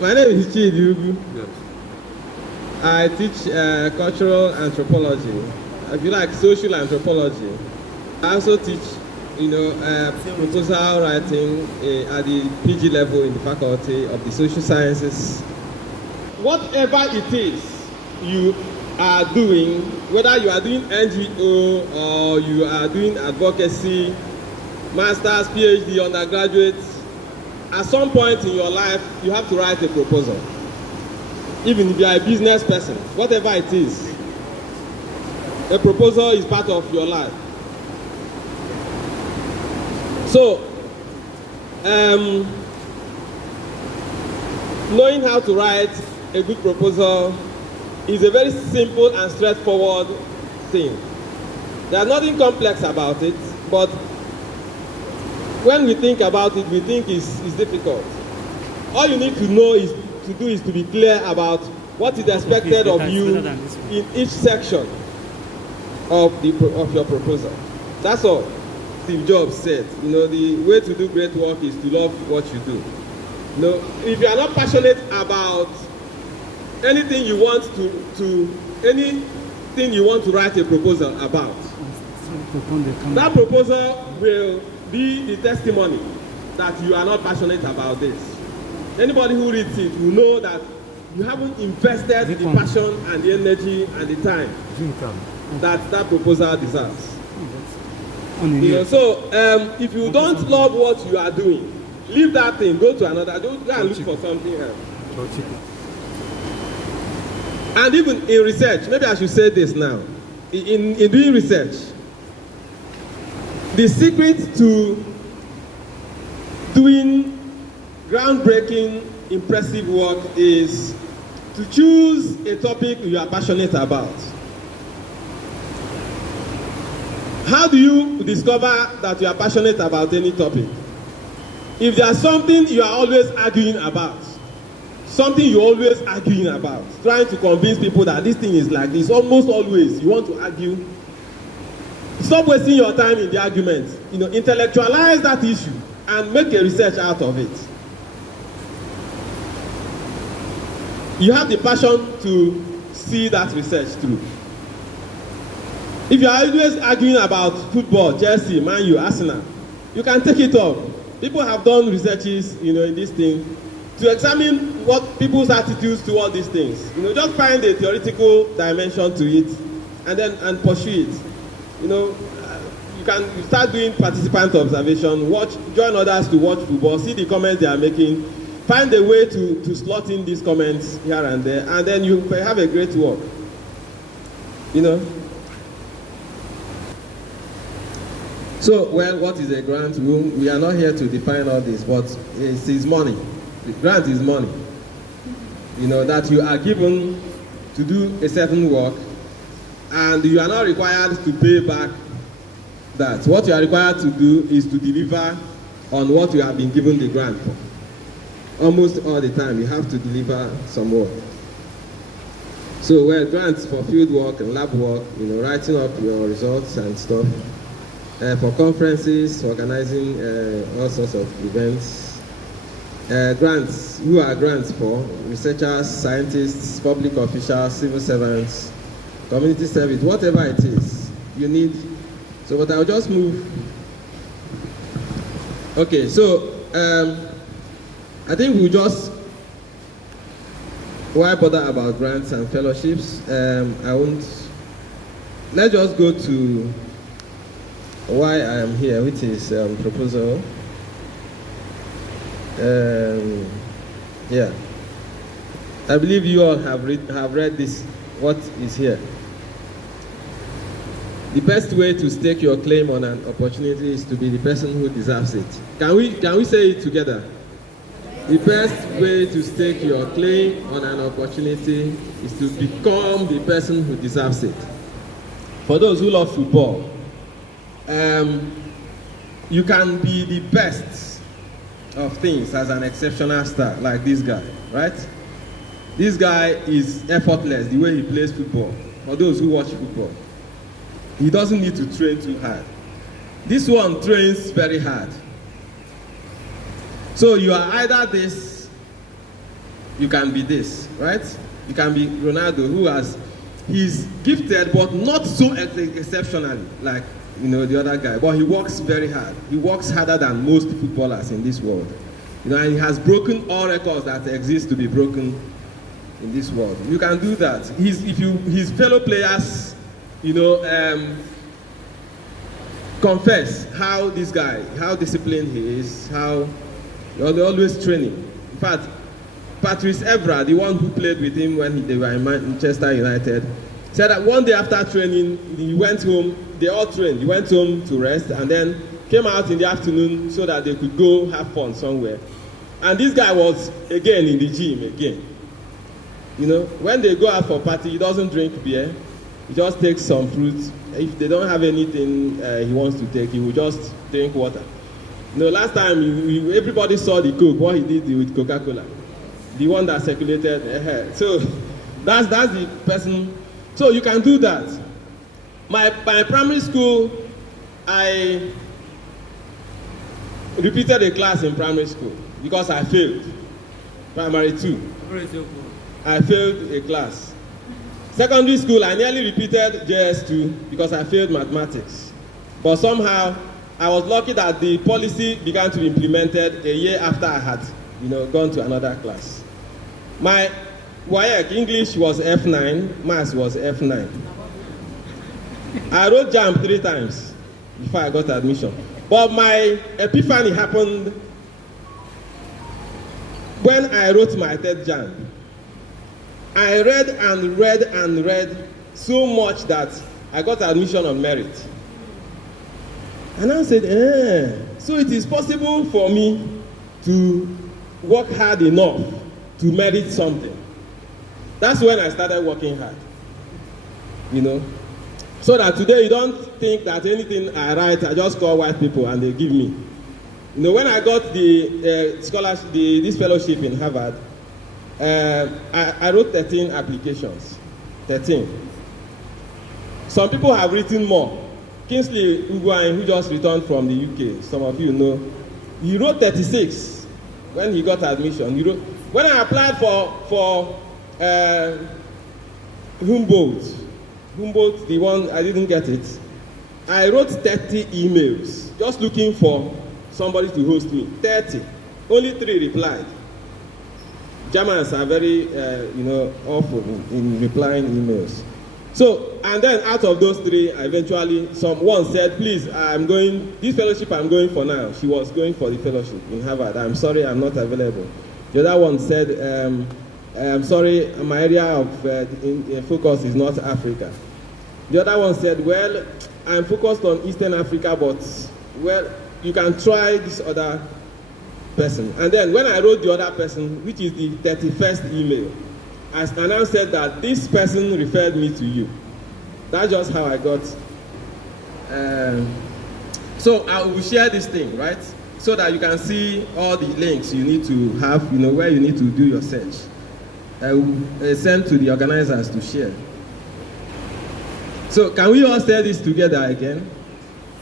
My name is Chidiugu. Yes. I teach cultural anthropology. If you like, social anthropology. I also teach, proposal writing at the PG level in the Faculty of the Social Sciences. Whatever it is you are doing, whether you are doing NGO or you are doing advocacy, master's, PhD, undergraduate, at some point in your life, you have to write a proposal. Even if you are a business person, whatever it is, a proposal is part of your life. So, knowing how to write a good proposal is a very simple and straightforward thing. There's nothing complex about it, but when we think about it, we think it's difficult. All you need to know is to be clear about what is expected of you in each section of your proposal. That's all. Steve Jobs said, the way to do great work is to love what you do. If you are not passionate about anything you want anything you want to write a proposal about, that proposal will be the testimony that you are not passionate about this. Anybody who reads it will know that you haven't invested the passion and the energy and the time that proposal deserves. So if you don't love what you are doing, leave that thing, go to another, go and look for something else. And even in research, maybe I should say this now. In doing research, the secret to doing groundbreaking, impressive work is to choose a topic you are passionate about. How do you discover that you are passionate about any topic? If there's something you are always arguing about, trying to convince people that this thing is like this, almost always you want to argue, stop wasting your time in the argument. Intellectualize that issue and make a research out of it. You have the passion to see that research through. If you are always arguing about football, Chelsea, Man U, Arsenal, you can take it up. People have done researches, in this thing, to examine what people's attitudes toward these things. Just find a theoretical dimension to it, and pursue it. You start doing participant observation, join others to watch football, see the comments they are making, find a way to slot in these comments here and there, and then you have a great work. So, what is a grant? We are not here to define all this, but it's money. The grant is money. That you are given to do a certain work, and you are not required to pay back that. What you are required to do is to deliver on what you have been given the grant for. Almost all the time, you have to deliver some work. So, grants for field work and lab work, writing up your results and stuff. For conferences, organizing all sorts of events. Grants, who are grants for? Researchers, scientists, public officials, civil servants, community service, whatever it is you need. So, but I'll just move. Okay, so I think we'll just, why bother about grants and fellowships? Let's just go to why I am here, which is proposal. Yeah, I believe you all have read this. What is here? The best way to stake your claim on an opportunity is to be the person who deserves it. Can we say it together? The best way to stake your claim on an opportunity is to become the person who deserves it. For those who love football, you can be the best of things as an exceptional star, like this guy, right? This guy is effortless the way he plays football. For those who watch football, he doesn't need to train too hard. This one trains very hard. So you are either this you can be this, right? You can be Ronaldo, he's gifted, but not so exceptionally, like, the other guy. But he works very hard. He works harder than most footballers in this world. And he has broken all records that exist to be broken in this world. You can do that. His fellow players, confess how this guy, how disciplined he is, how they're always training. In fact, Patrice Evra, the one who played with him when they were in Manchester United, said that one day after training, he went home, they all trained, he went home to rest and then came out in the afternoon so that they could go have fun somewhere. And this guy was again in the gym again. When they go out for party, he doesn't drink beer, he just takes some fruit. If they don't have anything he wants to take, he will just drink water. Last time everybody saw the Coke, what he did with Coca-Cola, the one that circulated. So that's the person. So you can do that. My primary school, I repeated a class in primary school because I failed. Primary 2. I failed a class. Secondary school, I nearly repeated JS2 because I failed mathematics. But somehow, I was lucky that the policy began to be implemented a year after I had, gone to another class. My WAEC English was F9, Maths was F9. I wrote JAMB 3 times before I got admission. But my epiphany happened when I wrote my 3rd JAMB. I read and read and read so much that I got admission on merit. And I said, so it is possible for me to work hard enough to merit something. That's when I started working hard. So that today you don't think that anything I write, I just call white people and they give me. When I got the scholarship, this fellowship in Harvard, I wrote 13 applications. 13. Some people have written more. Kingsley Uguain, who just returned from the UK, some of you know, he wrote 36 when he got admission. When I applied for Humboldt, the one I didn't get it, I wrote 30 emails just looking for somebody to host me. 30. Only 3 replied. Germans are very, awful in replying emails. So, and then out of those 3, eventually, one said, please, this fellowship I'm going for now. She was going for the fellowship in Harvard. I'm sorry, I'm not available. The other one said, I'm sorry, my area of focus is not Africa. The other one said, well, I'm focused on Eastern Africa, but, well, you can try this other person. And then when I wrote the other person, which is the 31st email, I now said that this person referred me to you. That's just how I got. So I will share this thing, right? So that you can see all the links you need to have, where you need to do your search. I will send to the organizers to share. So can we all say this together again?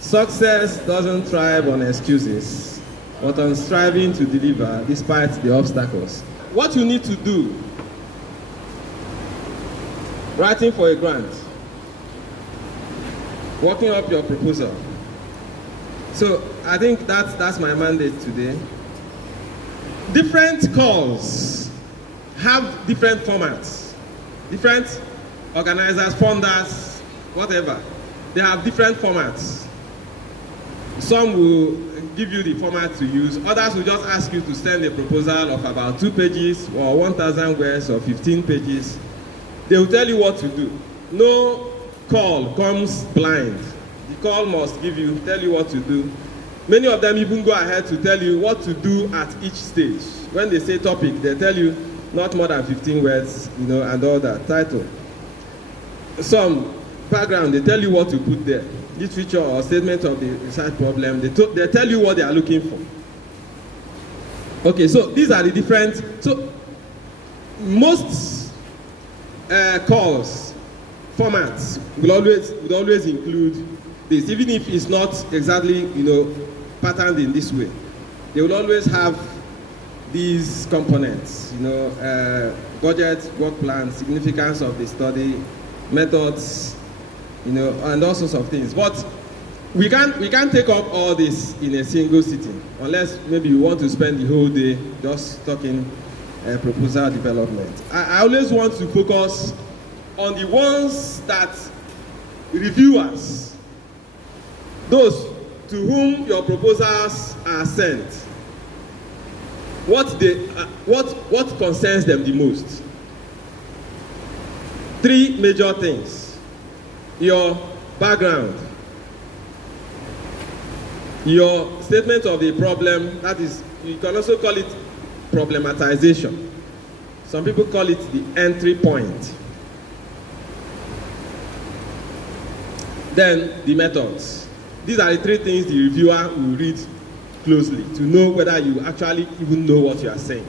Success doesn't thrive on excuses, but on striving to deliver despite the obstacles. What you need to do: writing for a grant, working up your proposal. So I think that's my mandate today. Different calls have different formats. Different organizers, funders, whatever, they have different formats. Some will give you the format to use. Others will just ask you to send a proposal of about 2 pages or 1,000 words or 15 pages. They will tell you what to do. No call comes blind. The call must tell you what to do. Many of them even go ahead to tell you what to do at each stage. When they say topic, they tell you not more than 15 words, and all that. Title. Some background, they tell you what to put there. Literature or statement of the research problem, they tell you what they are looking for. Okay, so these are the different. So most calls, formats will always include this, even if it's not exactly patterned in this way. They will always have these components, budget, work plan, significance of the study, methods, and all sorts of things. But we can't take up all this in a single sitting, unless maybe you want to spend the whole day just talking proposal development. I always want to focus on the ones that reviewers, those to whom your proposals are sent, what concerns them the most. Three major things: your background, your statement of the problem, that is, you can also call it problematization. Some people call it the entry point. Then the methods. These are the three things the reviewer will read closely to know whether you actually even know what you are saying.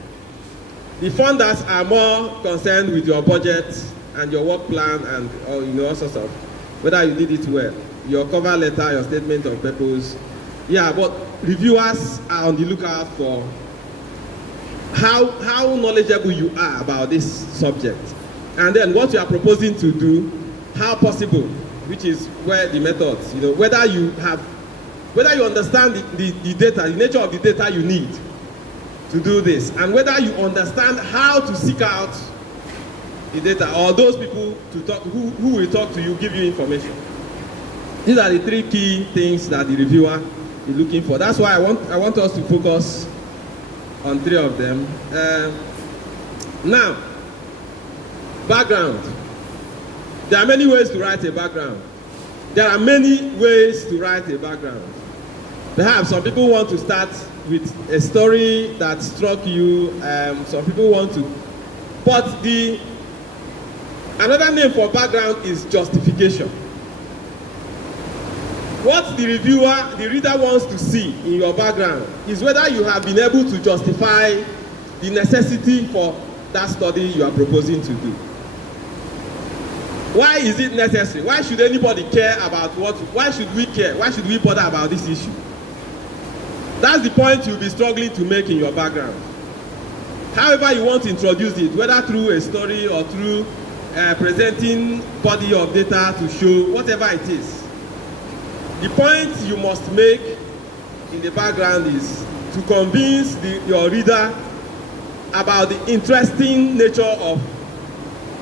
The funders are more concerned with your budget and your work plan and all sorts of, whether you did it well, your cover letter, your statement of purpose. Yeah, but reviewers are on the lookout for how knowledgeable you are about this subject, and then what you are proposing to do, how possible, which is where the methods, whether you understand the data, the nature of the data you need to do this, and whether you understand how to seek out the data, or those people who will talk to you, give you information. These are the three key things that the reviewer is looking for. That's why I want us to focus on three of them. Now, background. There are many ways to write a background. There are many ways to write a background. Perhaps some people want to start with a story that struck you. Some people want to. But another name for background is justification. What the reader wants to see in your background is whether you have been able to justify the necessity for that study you are proposing to do. Why is it necessary? Why should anybody care about why should we care? Why should we bother about this issue? That's the point you'll be struggling to make in your background. However you want to introduce it, whether through a story or through presenting body of data to show, whatever it is. The point you must make in the background is to convince your reader about the interesting nature of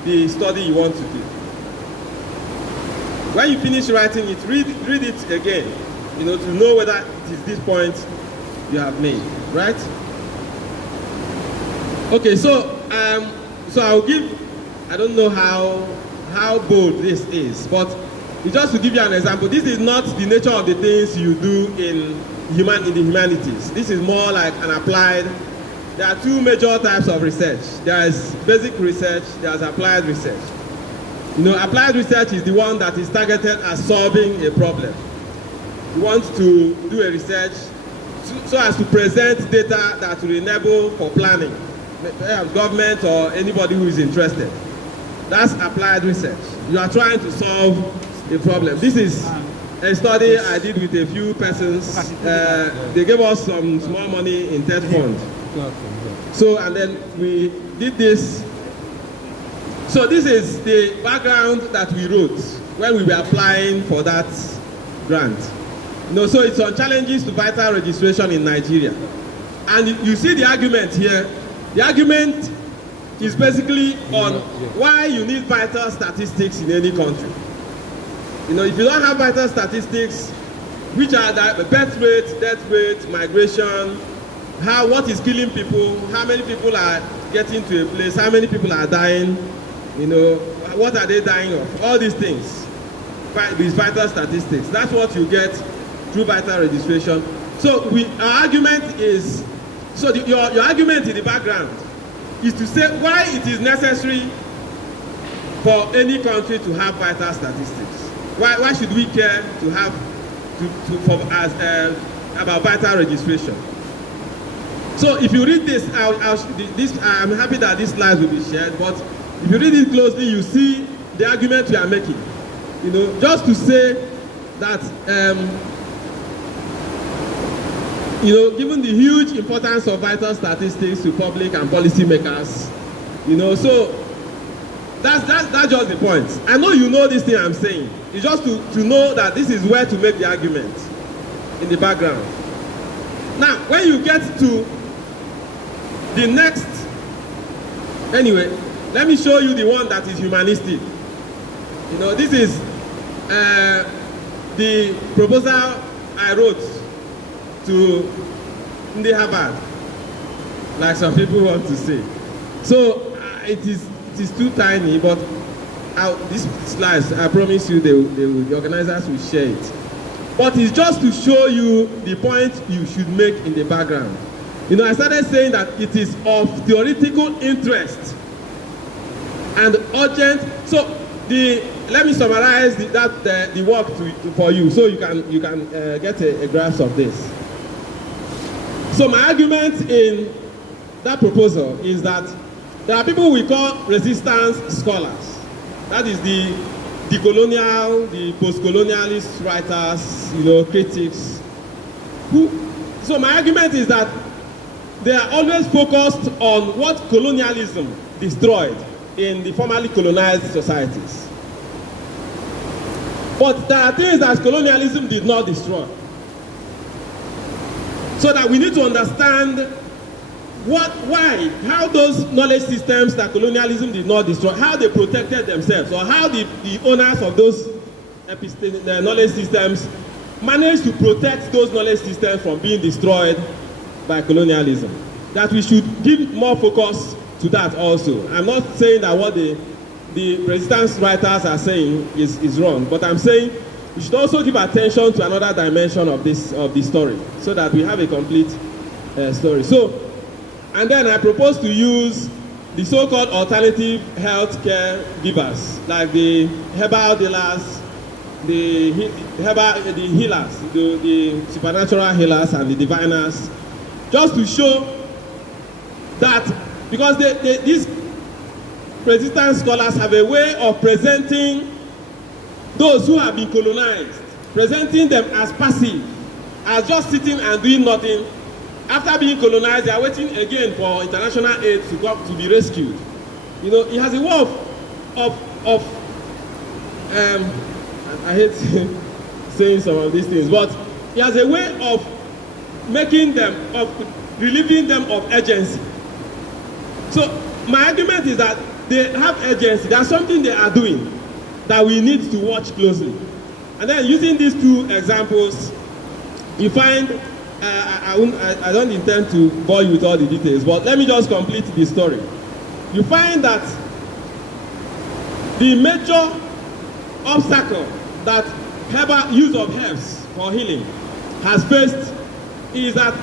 the study you want to do. When you finish writing it, read it again, to know whether it is this point you have made, right? Okay, so I'll give, I don't know how bold this is, but just to give you an example, this is not the nature of the things you do in the humanities. This is more like an applied. There are two major types of research. There is basic research, there is applied research. Applied research is the one that is targeted at solving a problem. You want to do a research so as to present data that will enable for planning, government or anybody who is interested. That's applied research. You are trying to solve a problem. This is a study I did with a few persons. They gave us some small money in TED Fund. So, and then we did this. So this is the background that we wrote when we were applying for that grant. So it's on challenges to vital registration in Nigeria. And you see the argument here. The argument is basically on why you need vital statistics in any country. If you don't have vital statistics, which are the birth rate, death rate, migration, what is killing people, how many people are getting to a place, how many people are dying, what are they dying of, all these things, these vital statistics. That's what you get through vital registration. So our argument is, your argument in the background is to say why it is necessary for any country to have vital statistics. Why should we care to have about vital registration? So if you read this, I'm happy that these slides will be shared, but if you read it closely, you see the argument we are making. Just to say that you know, given the huge importance of vital statistics to public and policy makers, you know, so that's just the point. I know you know this thing I'm saying. It's just to know that this is where to make the argument in the background. Now, when you get to the next, anyway, let me show you the one that is humanistic. You know, this is the proposal I wrote to Ndi Harvard, like some people want to say. So it is too tiny, but these slides, I promise you, the organizers will share it. But it's just to show you the point you should make in the background. You know, I started saying that it is of theoretical interest and urgent. So let me summarize the work for you, so you can get a grasp of this. So my argument in that proposal is that there are people we call resistance scholars. That is the decolonial, the post-colonialist writers, you know, critics. So my argument is that they are always focused on what colonialism destroyed in the formerly colonized societies. But there are things that colonialism did not destroy. So that we need to understand how those knowledge systems that colonialism did not destroy, how they protected themselves, or how the owners of those knowledge systems managed to protect those knowledge systems from being destroyed by colonialism. That we should give more focus to that also. I'm not saying that what the resistance writers are saying is wrong, but I'm saying we should also give attention to another dimension of the story, so that we have a complete story. So, and then I propose to use the so-called alternative health care givers, like the herbal dealers, the healers, the supernatural healers and the diviners, just to show that, because these resistance scholars have a way of presenting those who have been colonized, presenting them as passive, as just sitting and doing nothing. After being colonized, they are waiting again for international aid to be rescued. You know, it has a way I hate saying some of these things, but it has a way of relieving them of urgency. So my argument is that they have urgency. There's something they are doing that we need to watch closely. And then using these two examples, you find, I don't intend to bore you with all the details, but let me just complete the story. You find that the major obstacle that use of herbs for healing has faced is that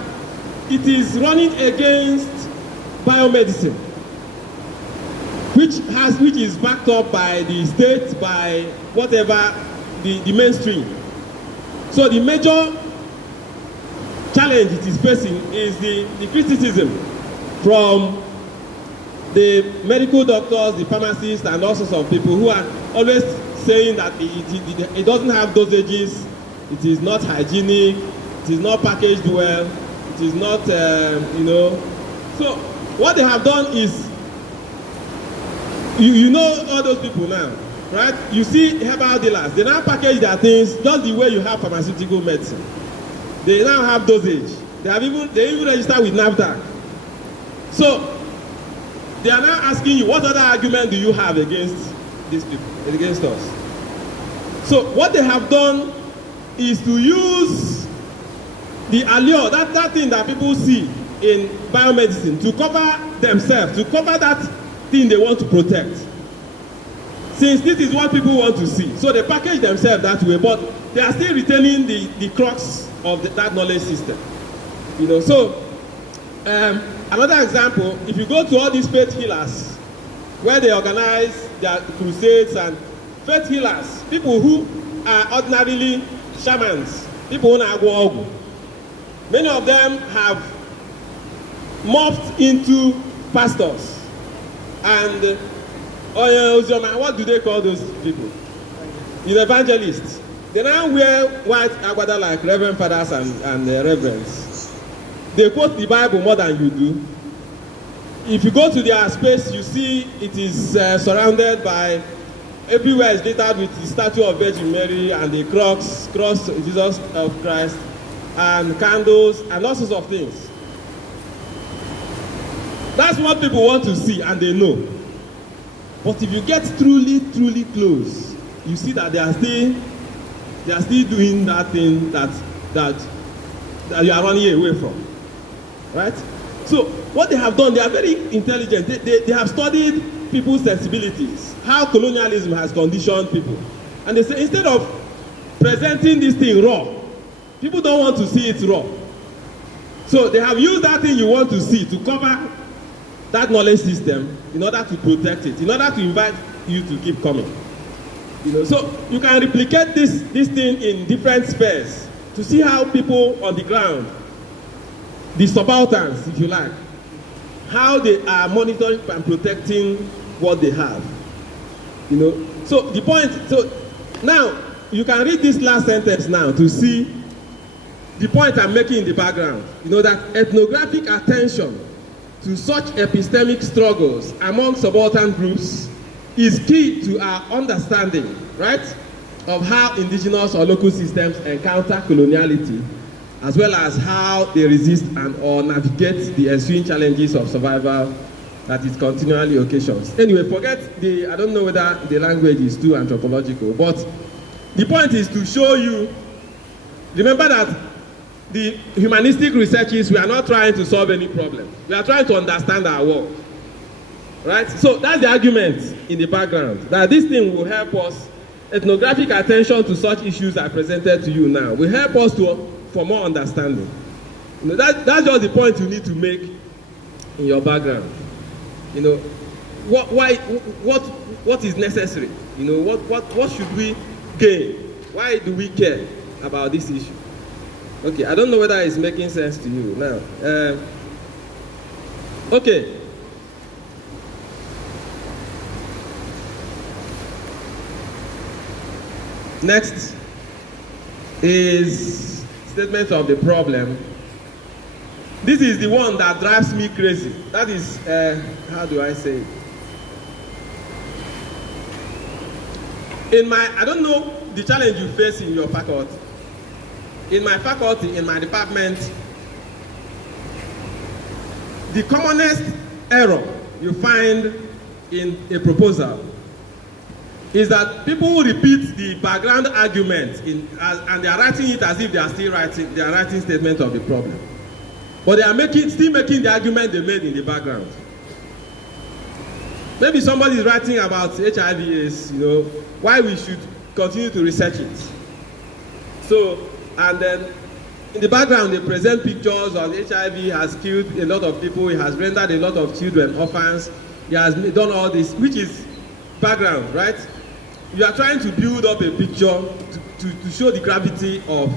it is running against biomedicine, which is backed up by the state, by whatever the mainstream. So the major challenge it is facing is the criticism from the medical doctors, the pharmacists, and all sorts of people who are always saying that it doesn't have dosages, it is not hygienic, it is not packaged well, it is not, you know. So what they have done is, you know all those people now, right? You see herbal dealers, they now package their things just the way you have pharmaceutical medicine. They now have dosage. They even register with NAFDAC. So they are now asking you, what other argument do you have against these people, against us? So what they have done is to use the allure, that thing that people see in biomedicine, to cover themselves, to cover that thing they want to protect. Since this is what people want to see, so they package themselves that way, but they are still retaining the crux of that knowledge system. You know, so another example, if you go to all these faith healers, where they organize their crusades, and faith healers, people who are ordinarily shamans, people who are agwo, many of them have morphed into pastors. And what do they call those people? Evangelists. They now wear white agbada like reverend fathers and reverends. they quote the Bible more than you do. If you go to their space, you see it is surrounded by, everywhere is littered with the statue of Virgin Mary and the cross Jesus of Christ, and candles and all sorts of things. That's what people want to see, and they know. But if you get truly close, you see that they are still doing that thing that you are running away from, right? So what they have done, they are very intelligent. They have studied people's sensibilities, how colonialism has conditioned people, and they say instead of presenting this thing raw, people don't want to see it raw. So they have used that thing you want to see to cover that knowledge system in order to protect it, in order to invite you to keep coming. So you can replicate this thing in different spheres to see how people on the ground, the subalterns, if you like, how they are monitoring and protecting what they have. So the point, so now you can read this last sentence now to see the point I'm making in the background. That ethnographic attention to such epistemic struggles among subaltern groups is key to our understanding, right, of how indigenous or local systems encounter coloniality, as well as how they resist and or navigate the ensuing challenges of survival that it continually occasions. Anyway, forget I don't know whether the language is too anthropological, but the point is to show you, remember that the humanistic researches, we are not trying to solve any problem. We are trying to understand our work, right? So that's the argument in the background, that this thing will help us. Ethnographic attention to such issues are presented to you now will help us for more understanding. That's just the point you need to make in your background. What is necessary? What should we gain? Why do we care about this issue? Okay, I don't know whether it's making sense to you now. Okay. Next is statement of the problem. This is the one that drives me crazy. That is, how do I say it? I don't know the challenge you face in your faculty. In my faculty, in my department, the commonest error you find in a proposal is that people will repeat the background argument and they are writing it as if they are still writing, they are writing statement of the problem. But they are still making the argument they made in the background. Maybe somebody is writing about HIV/AIDS, why we should continue to research it. So, and then in the background they present pictures of HIV has killed a lot of people, it has rendered a lot of children orphans, he has done all this, which is background, right? You are trying to build up a picture to show the gravity of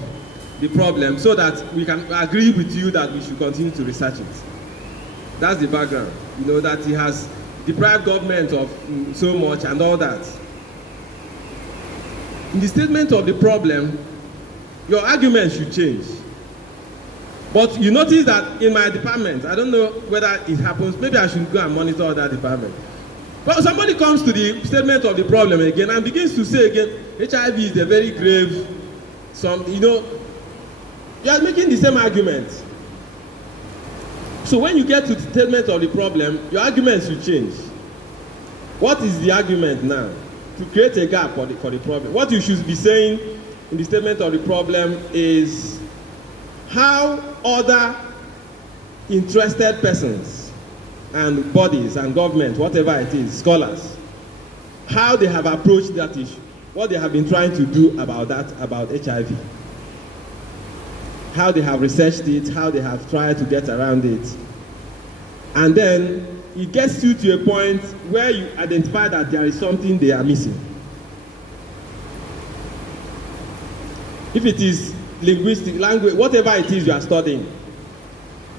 the problem so that we can agree with you that we should continue to research it. That's the background. That he has deprived government of so much and all that. In the statement of the problem, your argument should change. But you notice that in my department, I don't know whether it happens, maybe I should go and monitor that department. But somebody comes to the statement of the problem again and begins to say again, HIV is a very grave, you are making the same argument. So when you get to the statement of the problem, your argument should change. What is the argument now? To create a gap for the problem. What you should be saying in the statement of the problem is how other interested persons and bodies and government, whatever it is, scholars, how they have approached that issue, what they have been trying to do about that, about HIV, how they have researched it, how they have tried to get around it. And then it gets you to a point where you identify that there is something they are missing. If it is linguistic, language, whatever it is you are studying,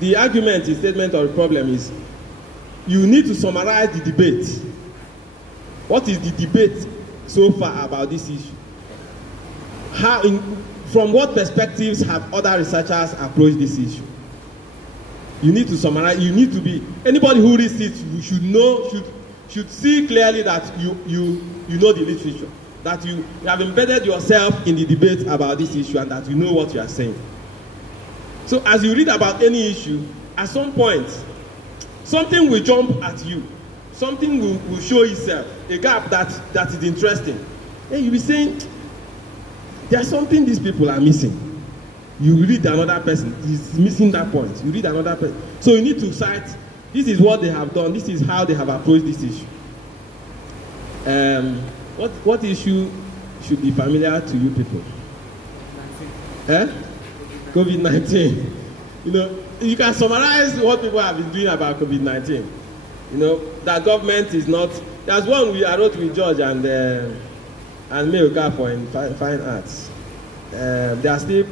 the argument in statement of the problem is you need to summarize the debate. What is the debate so far about this issue? From what perspectives have other researchers approached this issue? You need to summarize. You need to be, anybody who reads it, you should know, should see clearly that you know the literature, that you have embedded yourself in the debate about this issue, and that you know what you are saying. So as you read about any issue, at some point, something will jump at you. Something will show itself, a gap that is interesting. And you'll be saying, there's something these people are missing. You read another person, is missing that point. You read another person. So you need to cite, this is what they have done, this is how they have approached this issue. What issue should be familiar to you people? COVID-19. You know, you can summarize what people have been doing about COVID-19. You know, that government is not, there's one I wrote with George and May Okafor in Fine Arts. They are still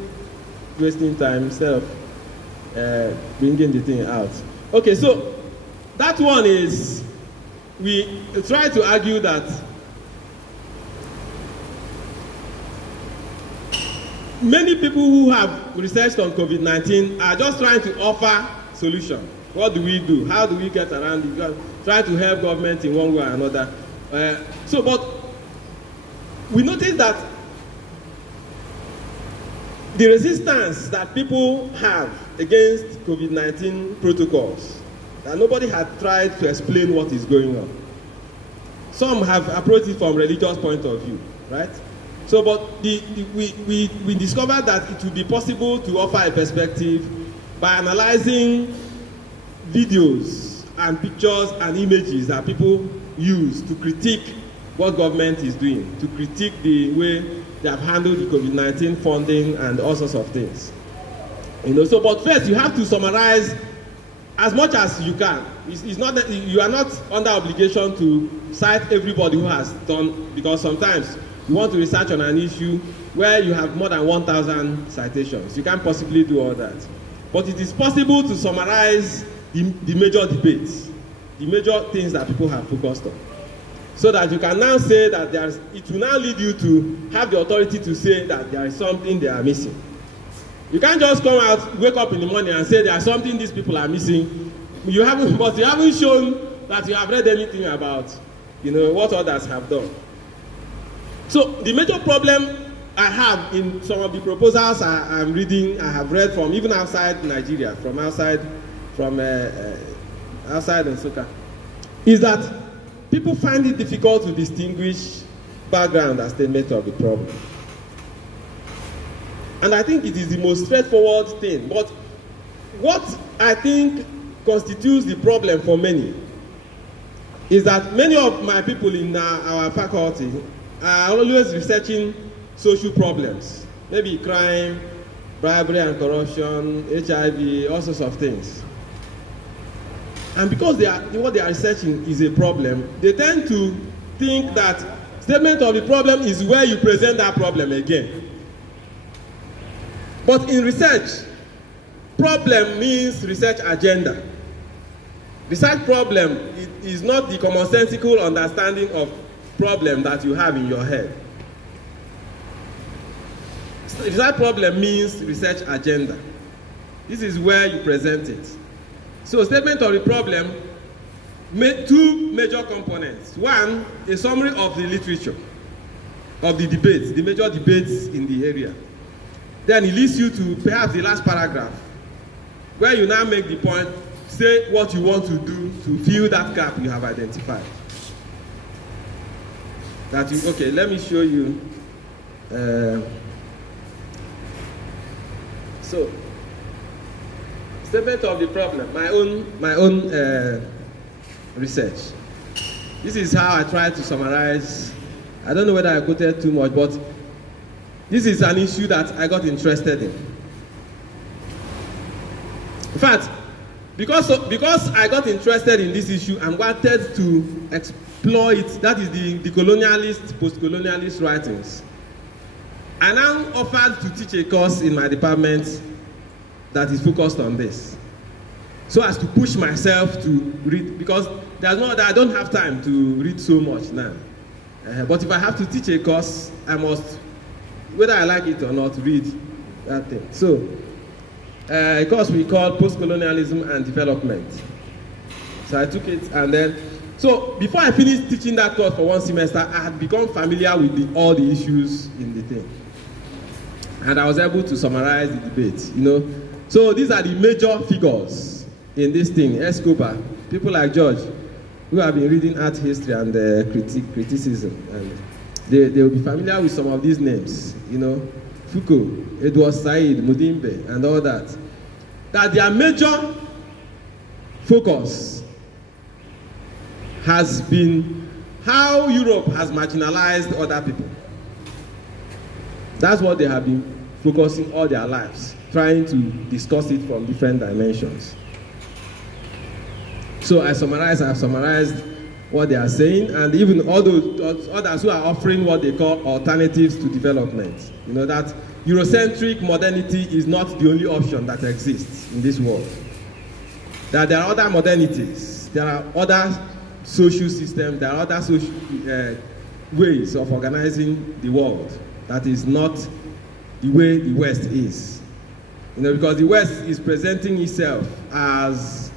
wasting time instead of bringing the thing out. Okay, so that one is, we try to argue that many people who have researched on COVID-19 are just trying to offer solution. What do we do? How do we get around it? Try to help government in one way or another. But we notice that the resistance that people have against COVID-19 protocols, that nobody had tried to explain what is going on. Some have approached it from religious point of view, right? So, but we discovered that it would be possible to offer a perspective by analyzing videos and pictures and images that people use to critique what government is doing, to critique the way they have handled the COVID-19 funding and all sorts of things. You know, so but first you have to summarize as much as you can. It's not that you are not under obligation to cite everybody who has done, because sometimes you want to research on an issue where you have more than 1,000 citations. You can't possibly do all that. But it is possible to summarize the major debates, the major things that people have focused on, so that you can now say that it will now lead you to have the authority to say that there is something they are missing. You can't just come out, wake up in the morning and say there is something these people are missing. But you haven't shown that you have read anything about, you know, what others have done. So the major problem I have in some of the proposals I'm reading, I have read from even outside Nigeria, from outside Nsukka, is that people find it difficult to distinguish background and statement of the problem. And I think it is the most straightforward thing. But what I think constitutes the problem for many is that many of my people in our faculty are always researching social problems, maybe crime, bribery and corruption, HIV, all sorts of things. And because what they are researching is a problem, they tend to think that statement of the problem is where you present that problem again. But in research, problem means research agenda. Research problem is not the commonsensical understanding of problem that you have in your head. Research problem means research agenda. This is where you present it. So statement of the problem, two major components. One, a summary of the literature, of the debates, the major debates in the area. Then it leads you to perhaps the last paragraph, where you now make the point, say what you want to do to fill that gap you have identified. Okay, let me show you. So, statement of the problem, my own research. This is how I try to summarize. I don't know whether I quoted too much, but this is an issue that I got interested in. In fact, because I got interested in this issue and wanted to explore it, that is the colonialist, post-colonialist writings, I now offered to teach a course in my department that is focused on this, so as to push myself to read, because I don't have time to read so much now. But if I have to teach a course, I must, whether I like it or not, read that thing. So a course we call Post-Colonialism and Development. So I took it, and then, so before I finished teaching that course for one semester, I had become familiar with all the issues in the thing. And I was able to summarize the debate, you know. So these are the major figures in this thing. Escobar, people like George, who have been reading art history and criticism, and they will be familiar with some of these names, you know. Foucault, Edward Said, Mudimbe, and all that. That their major focus has been how Europe has marginalized other people. That's what they have been focusing all their lives, trying to discuss it from different dimensions. So I have summarized what they are saying, and even all those others who are offering what they call alternatives to development. You know, that Eurocentric modernity is not the only option that exists in this world. That there are other modernities, there are other social systems, there are other social ways of organizing the world that is not the way the West is. You know, because the West is presenting itself as,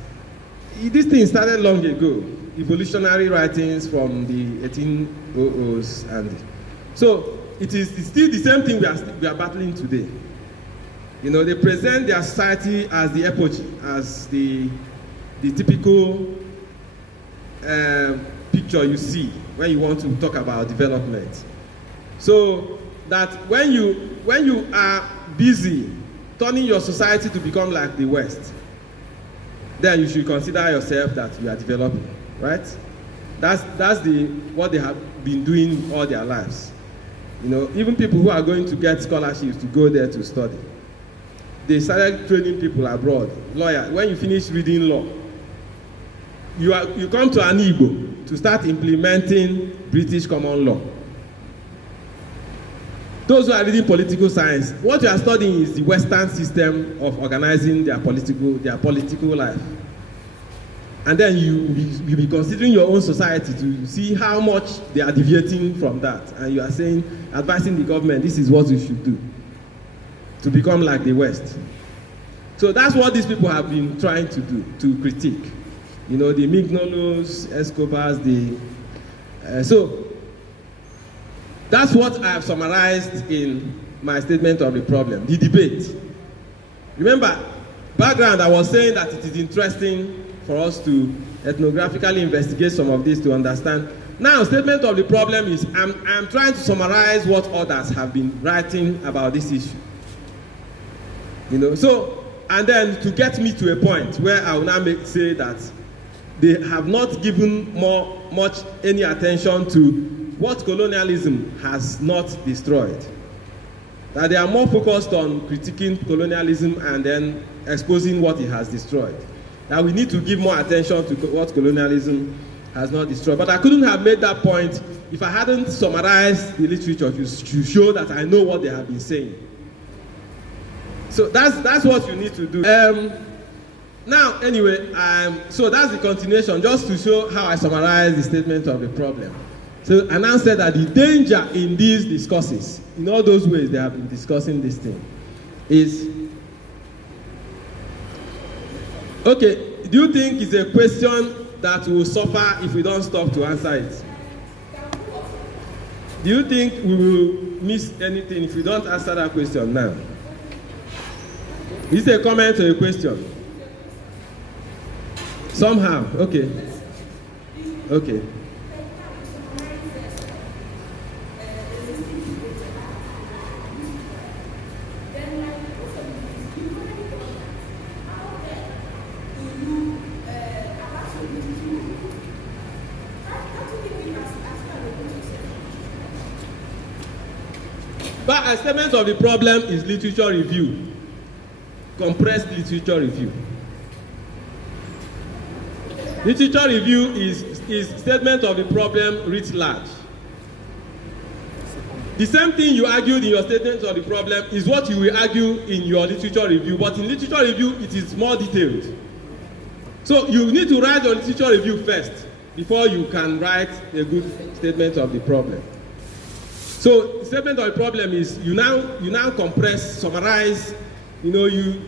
this thing started long ago, evolutionary writings from the 1800s, and so it's still the same thing we are battling today. You know, they present their society as the apogee, as the typical picture you see when you want to talk about development. So that when you are busy turning your society to become like the West, then you should consider yourself that you are developing, right? That's what they have been doing all their lives. You know, even people who are going to get scholarships to go there to study, they started training people abroad. Lawyer, when you finish reading law, you come to an Igbo to start implementing British common law. Those who are reading political science, what you are studying is the Western system of organizing their political life. And then you be considering your own society to see how much they are deviating from that. And you are saying, advising the government, this is what you should do to become like the West. So that's what these people have been trying to do, to critique. You know, the Mignolos, Escobars, so that's what I have summarized in my statement of the problem, the debate. Remember, background, I was saying that it is interesting for us to ethnographically investigate some of this to understand. Now, statement of the problem is, I'm trying to summarize what others have been writing about this issue. You know, so, and then to get me to a point where I will now say that they have not given much any attention to what colonialism has not destroyed. That they are more focused on critiquing colonialism and then exposing what it has destroyed. That we need to give more attention to what colonialism has not destroyed. But I couldn't have made that point if I hadn't summarized the literature to show that I know what they have been saying. So that's what you need to do. Now, anyway, so that's the continuation, just to show how I summarize the statement of the problem. So I now said that the danger in these discourses, in all those ways they have been discussing this thing, is, okay, do you think it's a question that will suffer if we don't stop to answer it? Do you think we will miss anything if we don't answer that question now? Is it a comment or a question? Somehow, okay. Okay. But a statement of the problem is literature review, compressed literature review. Literature review is statement of the problem writ large. The same thing you argued in your statement of the problem is what you will argue in your literature review, but in literature review it is more detailed. So you need to write your literature review first before you can write a good statement of the problem. So the statement of the problem is you now compress, summarize you know, you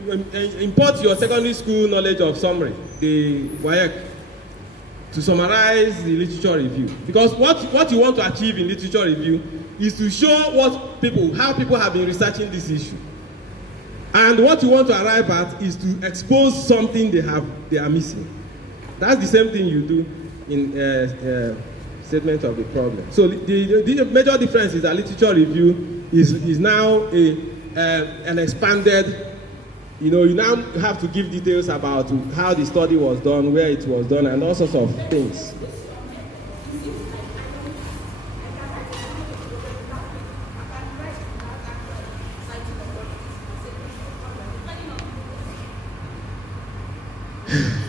import your secondary school knowledge of summary, the WAEC, to summarize the literature review. Because what you want to achieve in literature review is to show how people have been researching this issue. And what you want to arrive at is to expose something they are missing. That's the same thing you do in statement of the problem. So the major difference is that literature review is now an expanded, you know, you now have to give details about how the study was done, where it was done, and all sorts of things.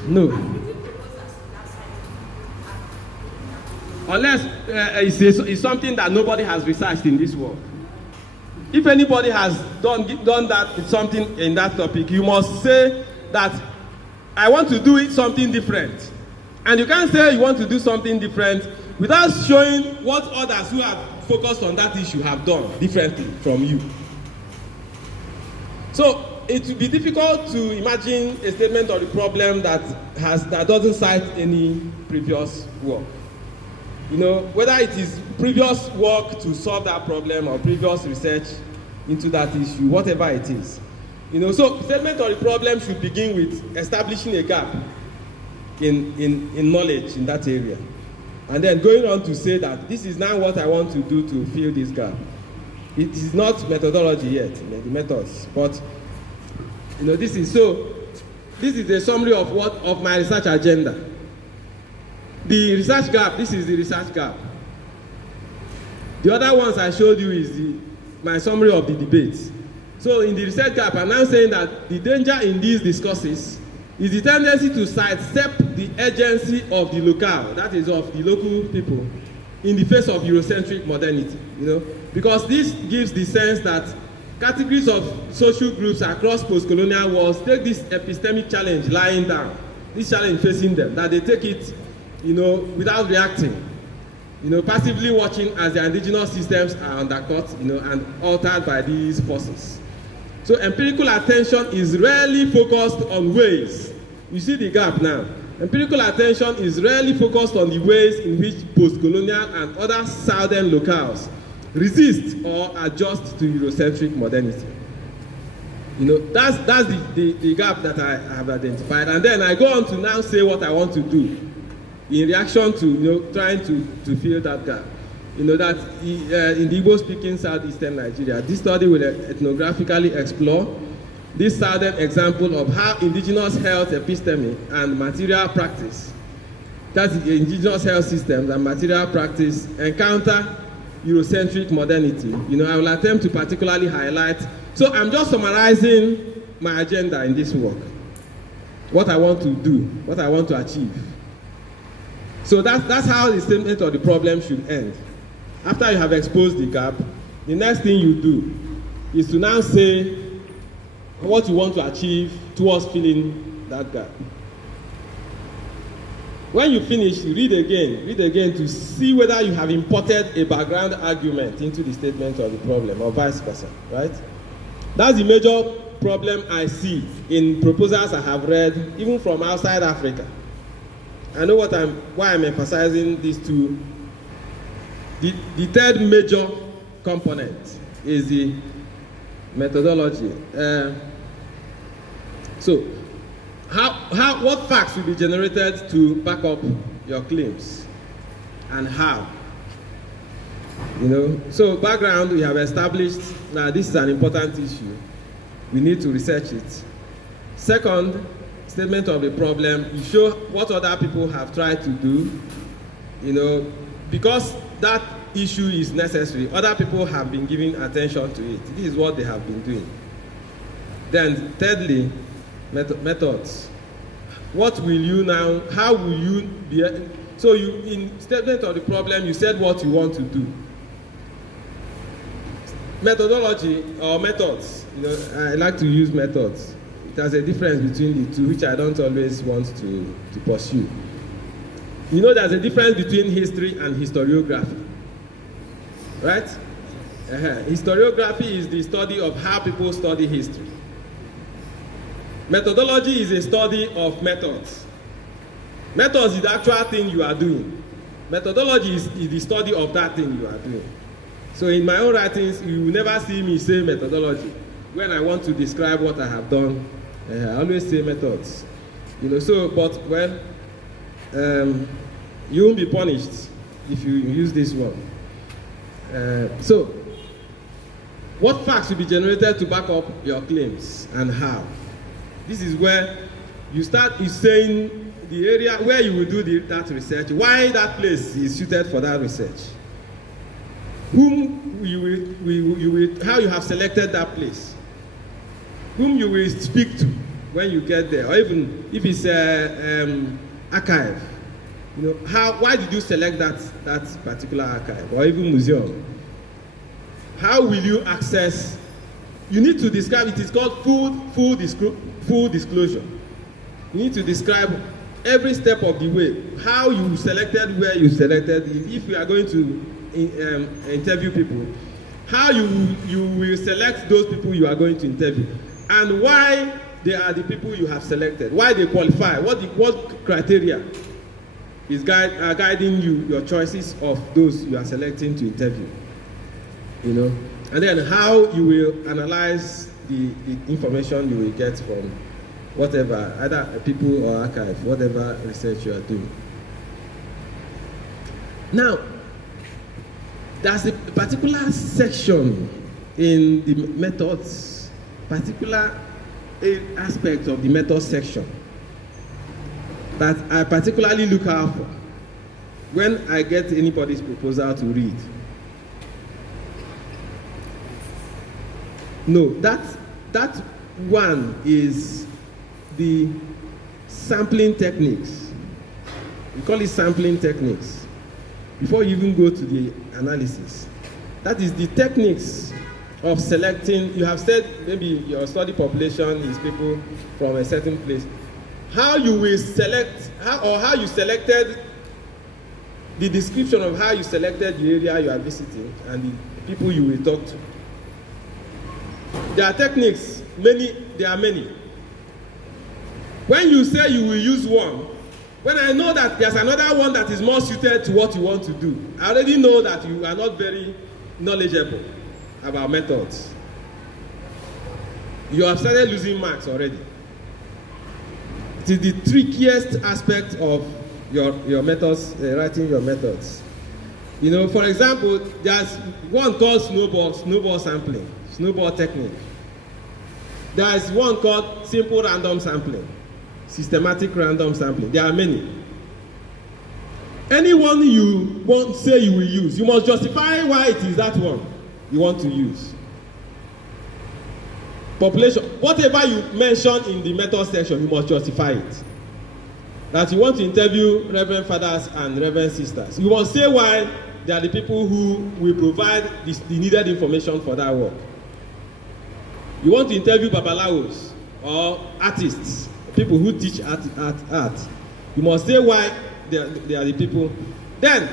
No. Unless it's something that nobody has researched in this world. If anybody has done that something in that topic, you must say that I want to do something different. And you can't say you want to do something different without showing what others who have focused on that issue have done differently from you. So it will be difficult to imagine a statement of the problem that doesn't cite any previous work. You know, whether it is previous work to solve that problem or previous research into that issue, whatever it is. You know, so statement of the problem should begin with establishing a gap in knowledge in that area. And then going on to say that this is now what I want to do to fill this gap. It is not methodology yet, the methods, but you know, this is a summary of my research agenda. The research gap, this is the research gap. The other ones I showed you is my summary of the debates. So in the research gap, I'm now saying that the danger in these discourses is the tendency to sidestep the agency of the locale, that is of the local people, in the face of Eurocentric modernity, you know, because this gives the sense that categories of social groups across post-colonial worlds take this epistemic challenge lying down, this challenge facing them, that they take it, you know, without reacting, you know, passively watching as their indigenous systems are undercut, you know, and altered by these forces. So empirical attention is rarely focused on ways. You see the gap now. Empirical attention is rarely focused on the ways in which post-colonial and other southern locales resist or adjust to Eurocentric modernity. You know, that's the gap that I have identified. And then I go on to now say what I want to do in reaction to, you know, trying to fill that gap. You know, that in the Igbo-speaking southeastern Nigeria, this study will ethnographically explore this southern example of how indigenous health episteme and material practice, that's the indigenous health systems and material practice, encounter Eurocentric modernity. You know, I will attempt to particularly highlight. So I'm just summarizing my agenda in this work, what I want to do, what I want to achieve. So that's how the statement of the problem should end. After you have exposed the gap, the next thing you do is to now say what you want to achieve towards filling that gap. When you finish, read again to see whether you have imported a background argument into the statement of the problem or vice versa, right? That's the major problem I see in proposals I have read, even from outside Africa. I know why I'm emphasizing these two. The third major component is the methodology. So, what facts will be generated to back up your claims, and how? You know, so background, we have established that this is an important issue. We need to research it. Second, statement of the problem, you show what other people have tried to do, you know, because that issue is necessary. Other people have been giving attention to it. This is what they have been doing. Then, thirdly, methods. What will you now, how will you be, so you, in statement of the problem, you said what you want to do. Methodology or methods, you know, I like to use methods. There's a difference between the two, which I don't always want to pursue. You know, there's a difference between history and historiography, right? Historiography is the study of how people study history. Methodology is a study of methods. Methods is the actual thing you are doing. Methodology is the study of that thing you are doing. So in my own writings, you will never see me say methodology. When I want to describe what I have done, I always say methods. But well, you won't be punished if you use this one. So, what facts will be generated to back up your claims and how? This is where you start saying the area where you will do that research, why that place is suited for that research, whom you will, how you have selected that place, whom you will speak to when you get there, or even if it's archive, why did you select that particular archive, or even museum? How will you access? You need to describe. It is called full disclosure. You need to describe every step of the way, how you selected, where you selected. If you are going to interview people, how you will select those people you are going to interview, and why they are the people you have selected, why they qualify, what criteria is guiding your choices of those you are selecting to interview. And then how you will analyze the information you will get from whatever, either people or archive, whatever research you are doing. Now, there's a particular section in the methods, particular aspect of the method section that I particularly look out for when I get anybody's proposal to read. No, that one is the sampling techniques. We call it sampling techniques. Before you even go to the analysis, that is the techniques of selecting. You have said maybe your study population is people from a certain place. How you will select, how you selected, the description of how you selected the area you are visiting and the people you will talk to. There are techniques, there are many. When you say you will use one, when I know that there's another one that is more suited to what you want to do, I already know that you are not very knowledgeable about methods. You have started losing marks already. It is the trickiest aspect of your methods, writing your methods. For example, there's one called snowball sampling, snowball technique. There's one called simple random sampling, systematic random sampling. There are many. Anyone you say you will use, you must justify why it is that one you want to use. Population, whatever you mention in the method section, you must justify it. That you want to interview Reverend Fathers and Reverend Sisters. You must say why they are the people who will provide the needed information for that work. You want to interview babalawos or artists, people who teach art. You must say why they are the people. Then,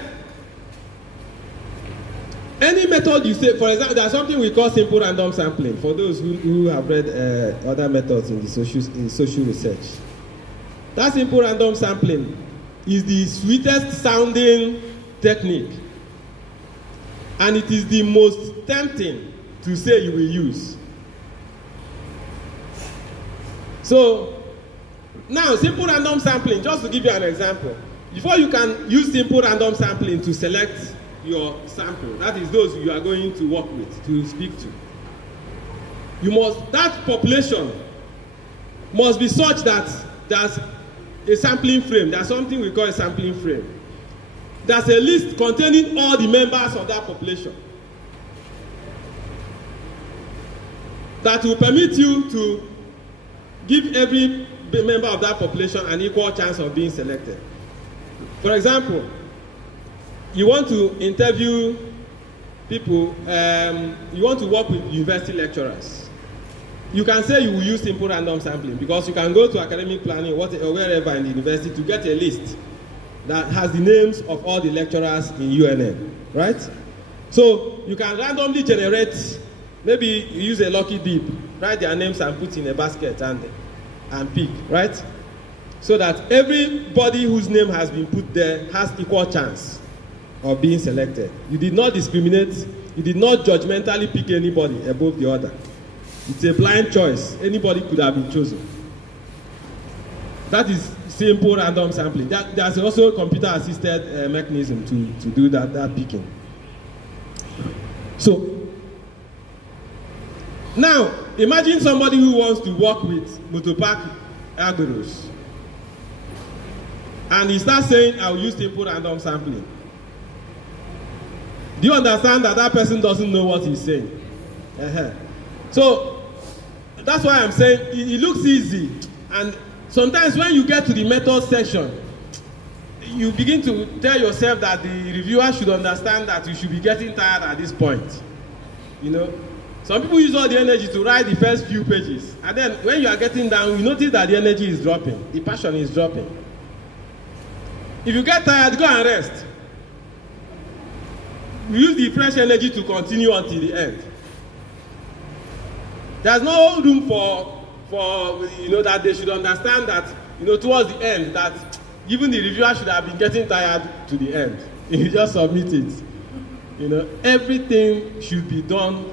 any method you say, for example, there's something we call simple random sampling, for those who have read other methods in social research. That simple random sampling is the sweetest sounding technique, and it is the most tempting to say you will use. So, now simple random sampling, just to give you an example, before you can use simple random sampling to select your sample, that is those you are going to work with, to speak to, that population must be such that there's a sampling frame. There's something we call a sampling frame. There's a list containing all the members of that population that will permit you to give every member of that population an equal chance of being selected. For example, you want to interview people, you want to work with university lecturers. You can say you will use simple random sampling because you can go to academic planning or wherever in the university to get a list that has the names of all the lecturers in UNN, right? So you can randomly generate, maybe you use a lucky dip, write their names and put in a basket, and and pick, right? So that everybody whose name has been put there has equal chance of being selected. You did not discriminate, you did not judgmentally pick anybody above the other. It's a blind choice. Anybody could have been chosen. That is simple random sampling. There's also a computer-assisted mechanism to do that picking. So, now, imagine somebody who wants to work with Motopack algorithms. And he starts saying, I'll use simple random sampling. Do you understand that that person doesn't know what he's saying? So, that's why I'm saying it looks easy. And sometimes when you get to the method section, you begin to tell yourself that the reviewer should understand that you should be getting tired at this point. You know? Some people use all the energy to write the first few pages. And then when you are getting down, you notice that the energy is dropping. The passion is dropping. If you get tired, go and rest. Use the fresh energy to continue until the end. There's no room for that they should understand that, towards the end, that even the reviewer should have been getting tired to the end. You just submit it. Everything should be done,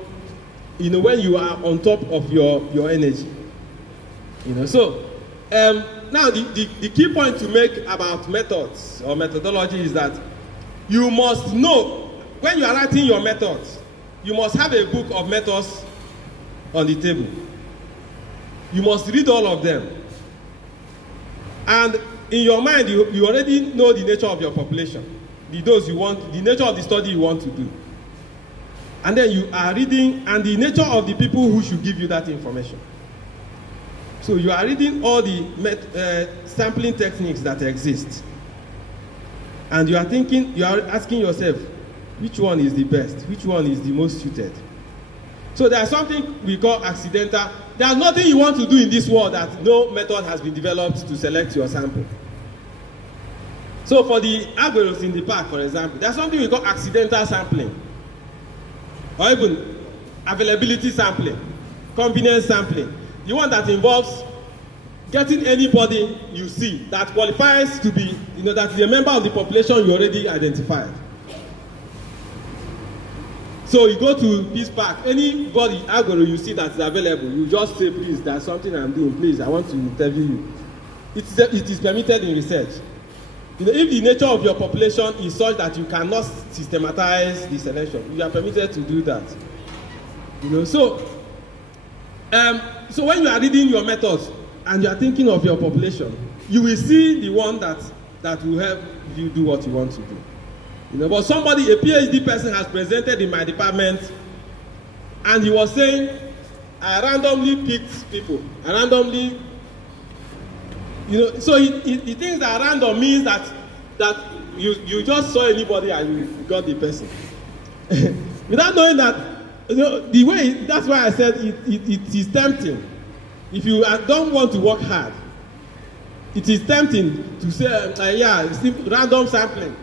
when you are on top of your energy. So, now the key point to make about methods or methodology is that you must know, when you are writing your methods, you must have a book of methods on the table. You must read all of them. And in your mind, you already know the nature of your population, the nature of the study you want to do. And then you are reading, and the nature of the people who should give you that information. So you are reading all the sampling techniques that exist. And you are asking yourself, which one is the best? Which one is the most suited? So there's something we call accidental. There's nothing you want to do in this world that no method has been developed to select your sample. So for the algorithms in the park, for example, there's something we call accidental sampling. Or even availability sampling, convenience sampling. The one that involves getting anybody you see that qualifies to be, that is a member of the population you already identified. So you go to Peace Park, anybody algorithm you see that is available, you just say, please, there's something I'm doing, please, I want to interview you. It is permitted in research. If the nature of your population is such that you cannot systematize the selection, you are permitted to do that. So when you are reading your methods and you are thinking of your population, you will see the one that will help you do what you want to do. But somebody, a PhD person, has presented in my department, and he was saying, I randomly picked people. I randomly, so he thinks that random means that you just saw anybody and you got the person. Without knowing that, the way, that's why I said it is tempting. If you don't want to work hard, it is tempting to say, random sampling,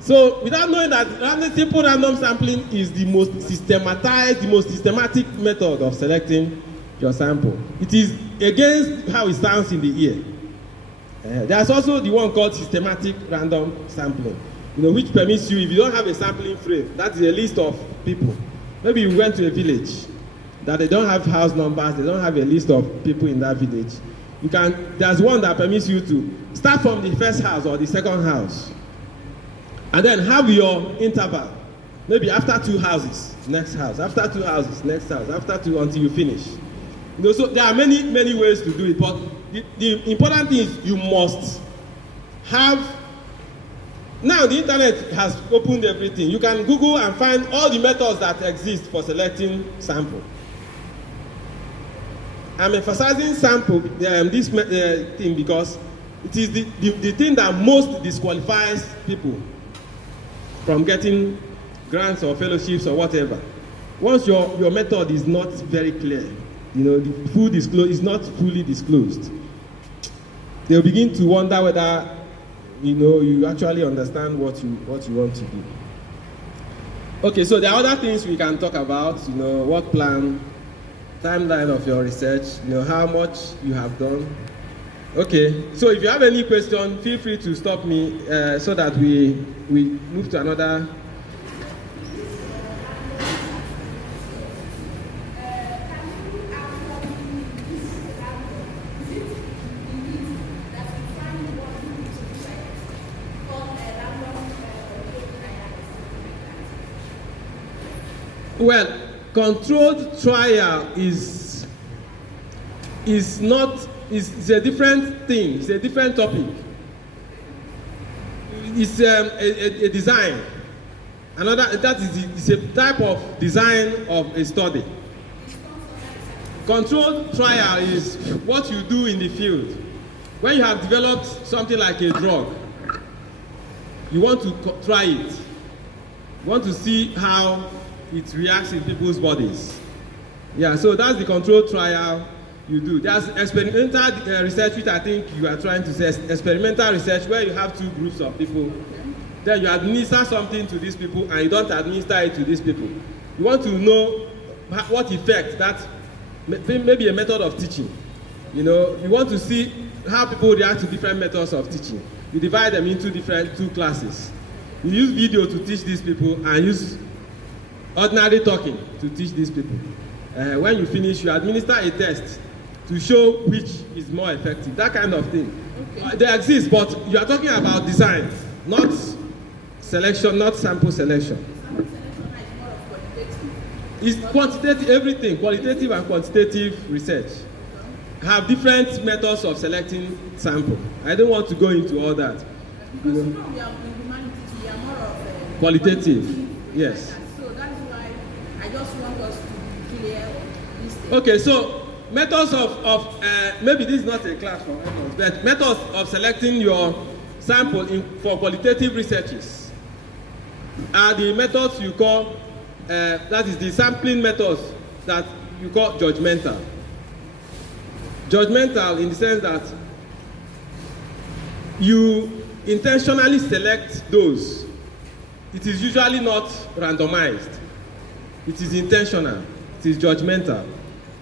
So without knowing that simple random sampling is the most systematized, the most systematic method of selecting your sample. It is against how it sounds in the ear. There's also the one called systematic random sampling, which permits you, if you don't have a sampling frame, that is a list of people. Maybe you went to a village that they don't have house numbers, they don't have a list of people in that village. There's one that permits you to start from the first house or the second house, and then have your interval. Maybe after 2 houses, next house. After 2 houses, next house. After 2 until you finish. So there are many ways to do it. But the important thing is you must have. Now the internet has opened everything. You can Google and find all the methods that exist for selecting sample. I'm emphasizing sample this thing because it is the thing that most disqualifies people from getting grants or fellowships or whatever. Once your method is not very clear, the full disclosure is not fully disclosed, they'll begin to wonder whether you actually understand what you want to do. Okay, so there are other things we can talk about, work plan, timeline of your research, how much you have done. Okay, so if you have any question, feel free to stop me so that we move to another. Well, controlled trial is a different thing. It's a different topic. It's a design. It's a type of design of a study. Controlled trial is what you do in the field. When you have developed something like a drug, you want to try it. You want to see how it reacts in people's bodies. Yeah, so that's the controlled trial you do. There's experimental research, which I think you are trying to say, experimental research, where you have two groups of people. Then you administer something to these people and you don't administer it to these people. You want to know what effect that, maybe a method of teaching. You want to see how people react to different methods of teaching. You divide them into two classes. You use video to teach these people and use ordinary talking to teach these people. When you finish, you administer a test to show which is more effective. That kind of thing. Okay. They exist, but you are talking about design, not selection, not sample selection. Sample selection is more of quantitative. It's quantitative, everything, qualitative and quantitative research have different methods of selecting sample. I don't want to go into all that. Because we are in humanities, we are more of qualitative. Yes. I just want us to be clear on this thing. Okay, so methods of maybe this is not a class for everyone, but methods of selecting your sample for qualitative researches are the methods you call, that is the sampling methods that you call judgmental. Judgmental in the sense that you intentionally select those. It is usually not randomized. It is intentional. It is judgmental.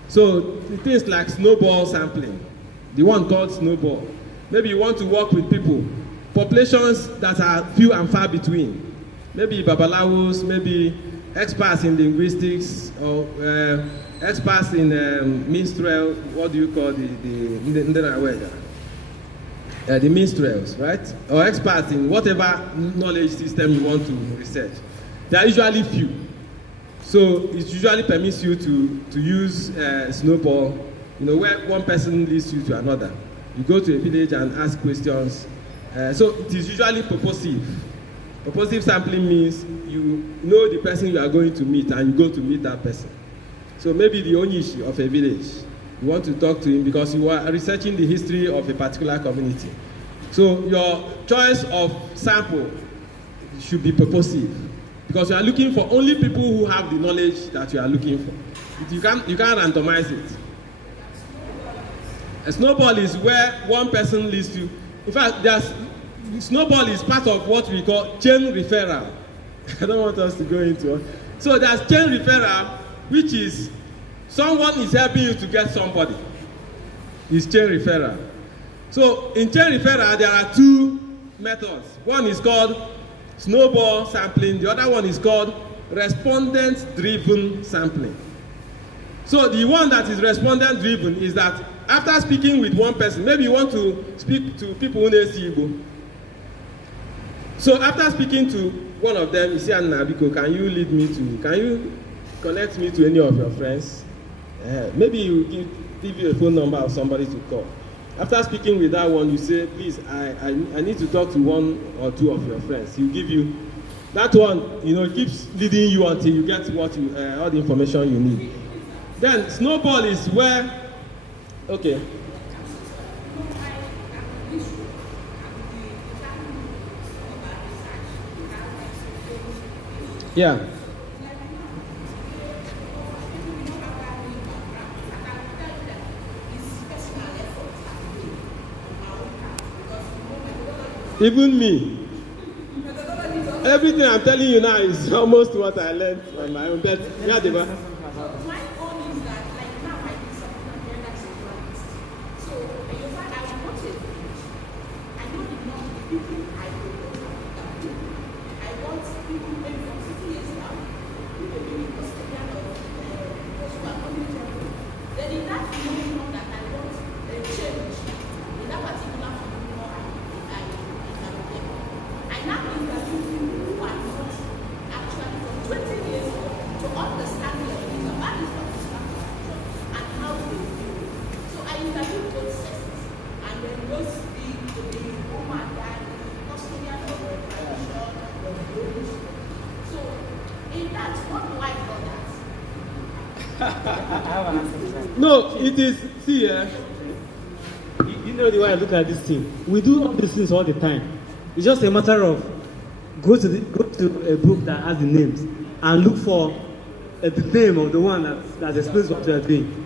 So things like snowball sampling, the one called snowball. Maybe you want to work with people, populations that are few and far between. Maybe babalawos, maybe experts in linguistics, or experts in minstrel. What do you call the minstrels, right? Or experts in whatever knowledge system you want to research. They are usually few. So it usually permits you to use snowball, where one person leads you to another. You go to a village and ask questions. So it is usually purposive. Purposive sampling means you know the person you are going to meet and you go to meet that person. So maybe the Onyishi of a village, you want to talk to him because you are researching the history of a particular community. So your choice of sample should be purposive, because you are looking for only people who have the knowledge that you are looking for. You can't randomize it. A snowball is where one person leads to. In fact, snowball is part of what we call chain referral. I don't want us to go into it. So there's chain referral, which is someone is helping you to get somebody. It's chain referral. So in chain referral, there are two methods. One is called snowball sampling. The other one is called respondent-driven sampling. So the one that is respondent-driven is that after speaking with one person, maybe you want to speak to people who know Igbo. So after speaking to one of them, you say, Nabiko, can you connect me to any of your friends? Maybe you give you a phone number of somebody to call. After speaking with that one, you say, please, I need to talk to one or two of your friends. He'll give you that one, keeps leading you until you get all the information you need. Then snowball is where, okay. Yeah. Even me. Everything I'm telling you now is almost what I learned on my own. But my own is that, like now, speaking, I don't want to. I want people maybe from 60 years now, people being custodian of those who are coming to. Then in that moment that I want a change in that particular phenomenon I interview. I now interview people who are not actually from 20 years old to understand the religion, what is the structure and how they feel. So I interview both sexes, and then those the woman that is custodian of the tradition of the religion. So in that, what do I call that? I have an answer to that. No, it is, see, You know the way I look at this thing. We do all these things all the time. It's just a matter of go to a book that has the names and look for the name of the one that explains what we are doing.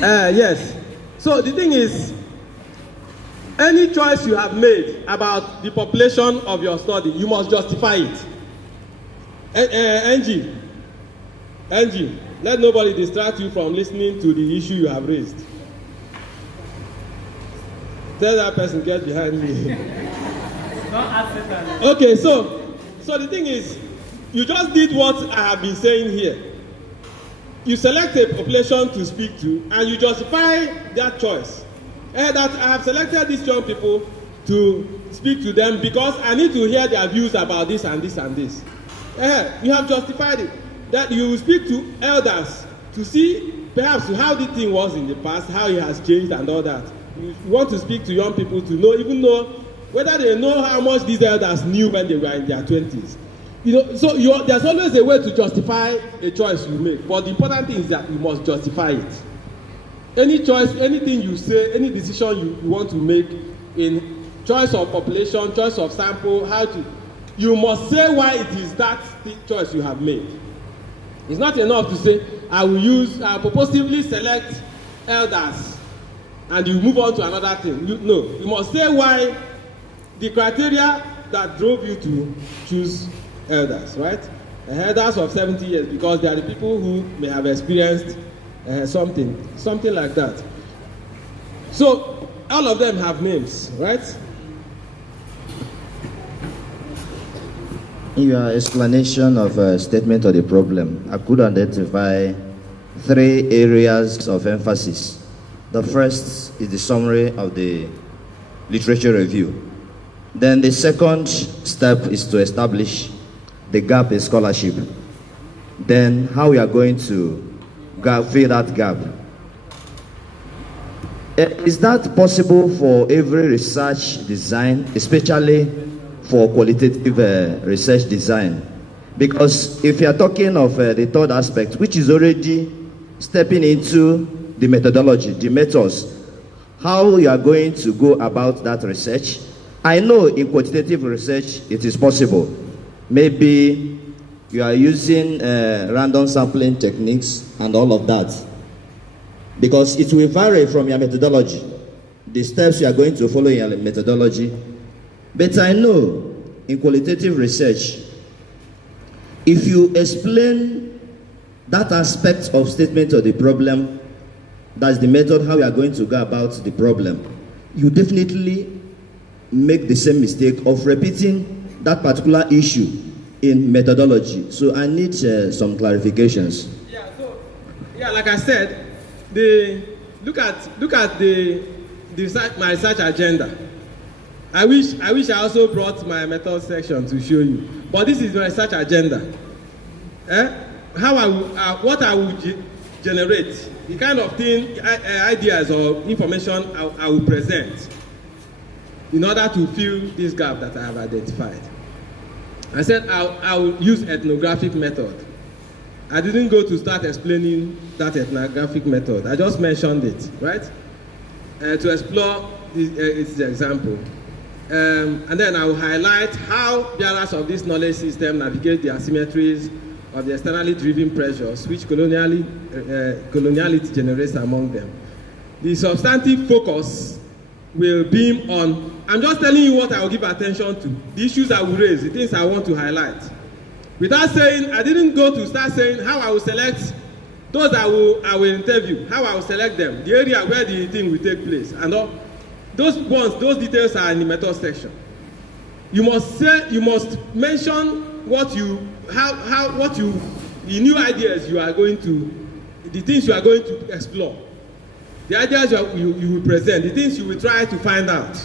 yes. So the thing is, any choice you have made about the population of your study, you must justify it. Angie, let nobody distract you from listening to the issue you have raised. Tell that person, get behind me. Don't answer that. Okay, so the thing is, you just did what I have been saying here. You select a population to speak to, and you justify that choice. That I have selected these young people to speak to them because I need to hear their views about this and this and this. You have justified it. That you will speak to elders to see perhaps how the thing was in the past, how it has changed and all that. You want to speak to young people to know, even know whether they know how much these elders knew when they were in their 20s. So there's always a way to justify a choice you make, but the important thing is that you must justify it. Any choice, anything you say, any decision you want to make in choice of population, choice of sample, you must say why it is that choice you have made. It's not enough to say, I will purposely select elders and you move on to another thing. No, you must say why the criteria that drove you to choose elders, right? Elders of 70 years, because they are the people who may have experienced something like that. So all of them have names, right? In your explanation of a statement of the problem, I could identify 3 areas of emphasis. The first is the summary of the literature review. Then the second step is to establish the gap in scholarship. Then how we are going to fill that gap. Is that possible for every research design, especially for qualitative research design? Because if you are talking of the third aspect, which is already stepping into the methodology, the methods, how you are going to go about that research. I know in quantitative research it is possible. Maybe you are using random sampling techniques and all of that, because it will vary from your methodology, the steps you are going to follow in your methodology. But I know in qualitative research, if you explain that aspect of statement of the problem, that's the method how you are going to go about the problem, you definitely make the same mistake of repeating that particular issue in methodology. So I need some clarifications. Like I said, look at my research agenda. I wish I also brought my method section to show you, but this is my research agenda. What I will generate, the kind of thing, ideas or information I will present in order to fill this gap that I have identified. I said I will use ethnographic method. I didn't go to start explaining that ethnographic method. I just mentioned it, right? To explore its example. And then I will highlight how bearers of this knowledge system navigate the asymmetries of the externally driven pressures which coloniality generates among them. The substantive focus will beam on, I'm just telling you what I will give attention to, the issues I will raise, the things I want to highlight. Without saying, I didn't go to start saying how I will select those I will interview, how I will select them, the area where the thing will take place, and all. those details are in the method section. You must mention the new ideas you are going to, the things you are going to explore, the ideas you will present, the things you will try to find out.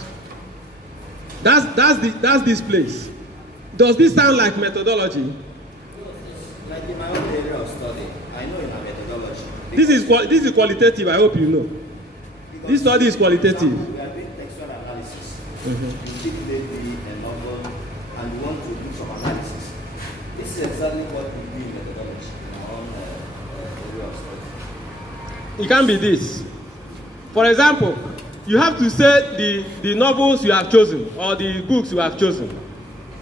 That's this place. Does this sound like methodology? Like in my own area of study, I know in my methodology. This is qualitative, I hope you know. This study is qualitative. We are doing textual analysis. You take maybe a novel and you want to do some analysis. This is exactly what we do in methodology in our own area of study. It can be this. For example, you have to say the novels you have chosen or the books you have chosen.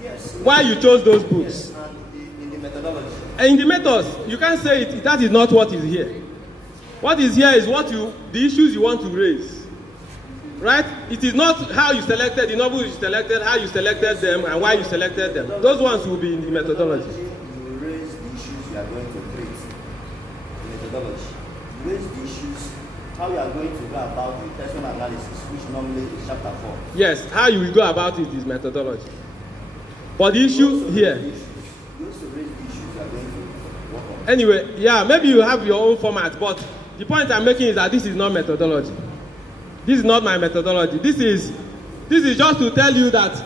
Yes. Why you chose those books. Yes, and in the methodology. And in the methods, you can't say it, that is not what is here. What is here is the issues you want to raise. Right? It is not how you selected the novels you selected, how you selected them, and why you selected them. Those ones will be in the methodology. You raise the issues you are going to treat in methodology. You raise the issues, how you are going to go about the textual analysis, which normally is chapter 4. Yes, how you will go about it is methodology. But the issue here. You also raise the issues you are going to work on. Anyway, yeah, maybe you have your own format, but the point I'm making is that this is not methodology. This is not my methodology. This is just to tell you that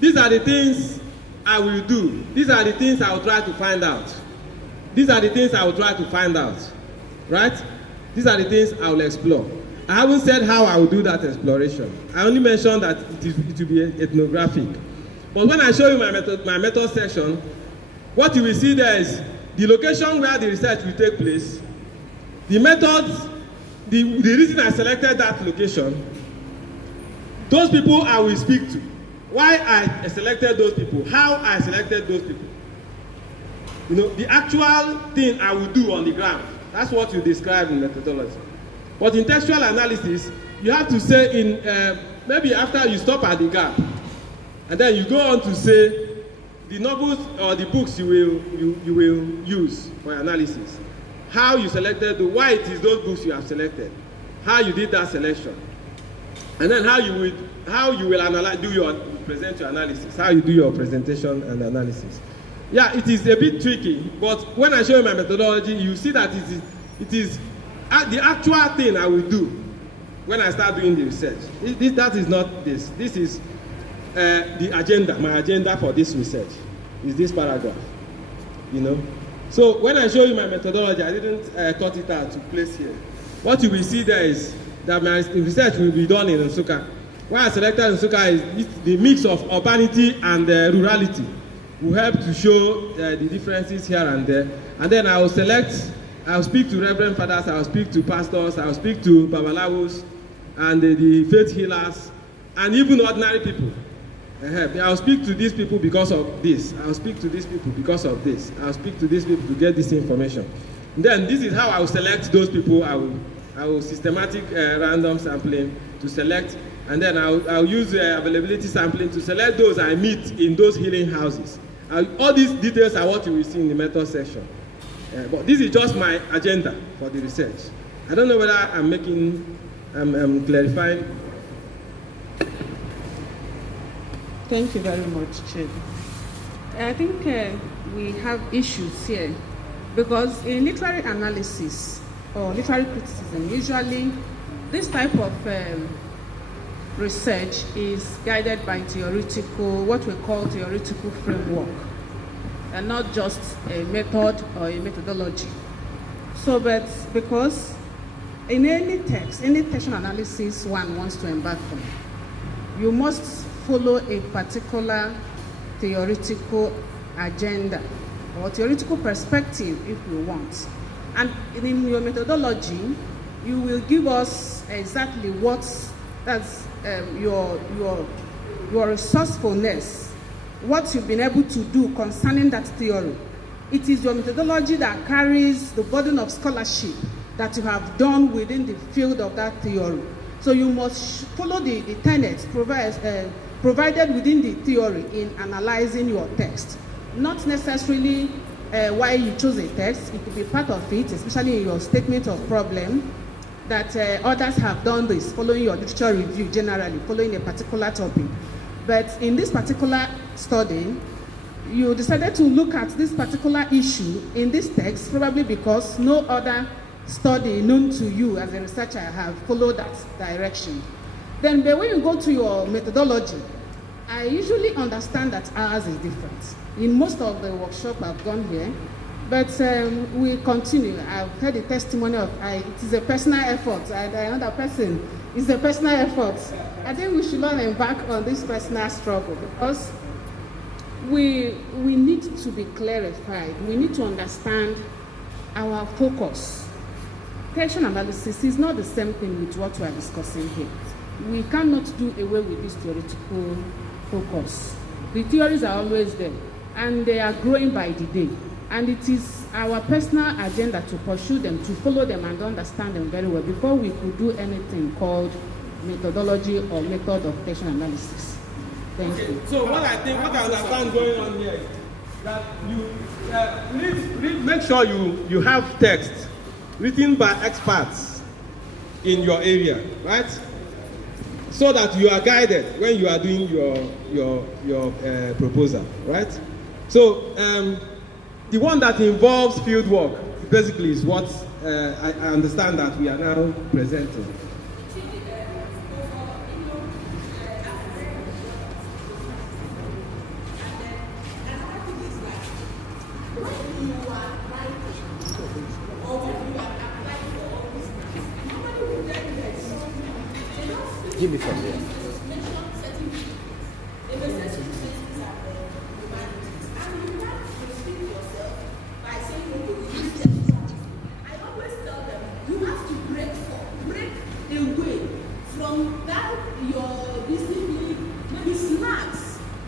these are the things I will do. These are the things I will try to find out. These are the things I will try to find out. Right? These are the things I will explore. I haven't said how I will do that exploration. I only mentioned that it will be ethnographic. But when I show you my method section, what you will see there is the location where the research will take place, the methods, the reason I selected that location, those people I will speak to, why I selected those people, how I selected those people. You know, the actual thing I will do on the ground. That's what you describe in methodology. But in textual analysis, you have to say maybe after you stop at the gap, and then you go on to say the novels or the books you will use for analysis, how you selected, why it is those books you have selected, how you did that selection, and then how you will present your analysis, how you do your presentation and analysis. Yeah, it is a bit tricky, but when I show you my methodology, you see that it is the actual thing I will do when I start doing the research. That is not this. This is the agenda. My agenda for this research is this paragraph. You know. So when I show you my methodology, I didn't cut it out to place here. What you will see there is that my research will be done in Nsukka. Why I selected Nsukka is the mix of urbanity and rurality will help to show the differences here and there. And then I will speak to Reverend Fathers, I will speak to pastors, I will speak to Babalawos and the faith healers and even ordinary people. I will speak to these people because of this. I will speak to these people because of this. I will speak to these people to get this information. And then this is how I will select those people. I will systematic random sampling to select, and then I'll use availability sampling to select those I meet in those healing houses. All these details are what you will see in the method section. But this is just my agenda for the research. I don't know whether I'm clarifying. Thank you very much, Chair. I think we have issues here because in literary analysis or literary criticism, usually this type of research is guided by what we call theoretical framework, and not just a method or a methodology. So, but because in any textual analysis one wants to embark on, you must follow a particular theoretical agenda or theoretical perspective if you want. And in your methodology, you will give us exactly that's your resourcefulness, what you've been able to do concerning that theory. It is your methodology that carries the burden of scholarship that you have done within the field of that theory. So you must follow the tenets provided within the theory in analyzing your text. Not necessarily why you chose a text. It could be part of it, especially in your statement of problem. that others have done this, following your literature review generally, following a particular topic. But in this particular study, you decided to look at this particular issue in this text, probably because no other study known to you as a researcher have followed that direction. Then when you go to your methodology, I usually understand that ours is different. In most of the workshop I've gone here, but we continue. I've heard the testimony of it is a personal effort, and another person is a personal effort. I think we should not embark on this personal struggle because we need to be clarified. We need to understand our focus. Question analysis is not the same thing with what we are discussing here. We cannot do away with this theoretical focus. The theories are always there, and they are growing by the day. And it is our personal agenda to pursue them, to follow them and understand them very well before we could do anything called methodology or method of question analysis. Thank you. So what I understand going on here is that you make sure you have text written by experts in your area, right? So that you are guided when you are doing your proposal, right? So the one that involves field work basically is what I understand that we are now presenting. Give me from there.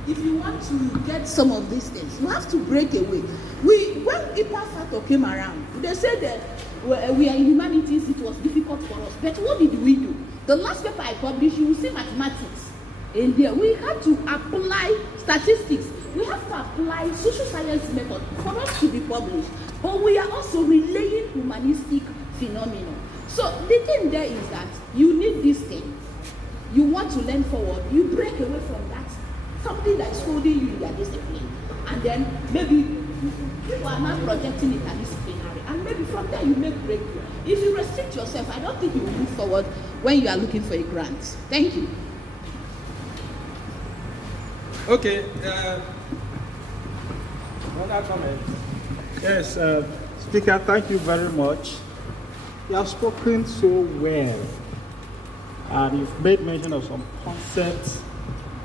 If you want to get some of these things, you have to break away. When IPA Fato came around, they said that we are in humanities, it was difficult for us. But what did we do? The last paper I published, you will see mathematics. And there we had to apply statistics. We have to apply social science method for us to be published. But we are also relaying humanistic phenomena. So the thing there is that you need this thing. You want to learn forward, you break away from that. Something that is holding you in your discipline. And then maybe people are now projecting it interdisciplinary. And maybe from there you make breakthrough. If you restrict yourself, I don't think you will move forward when you are looking for a grant. Thank you. Okay. Another comment. Yes, Speaker, thank you very much. You have spoken so well, and you've made mention of some concepts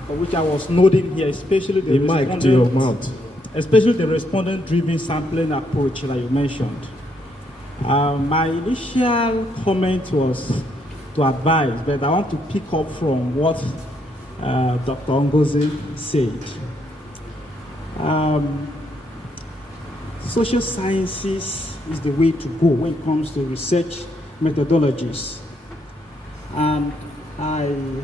which I was noting here, especially the mic to your mouth. Especially the respondent-driven sampling approach that you mentioned. My initial comment was to advise, but I want to pick up from what Dr. Ngozi said. Social sciences is the way to go when it comes to research methodologies. And I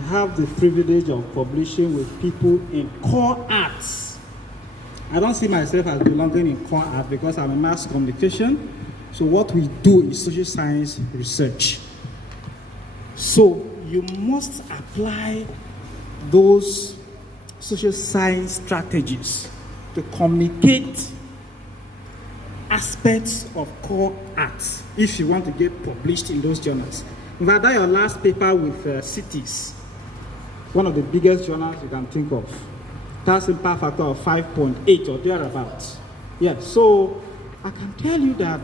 have the privilege of publishing with people in core arts. I don't see myself as belonging in core art because I'm a mass communication. So what we do is social science research. So you must apply those social science strategies to communicate aspects of core arts if you want to get published in those journals. In fact, that your last paper with Cities, one of the biggest journals you can think of, that's impact factor of 5.8 or thereabouts. Yeah, so I can tell you that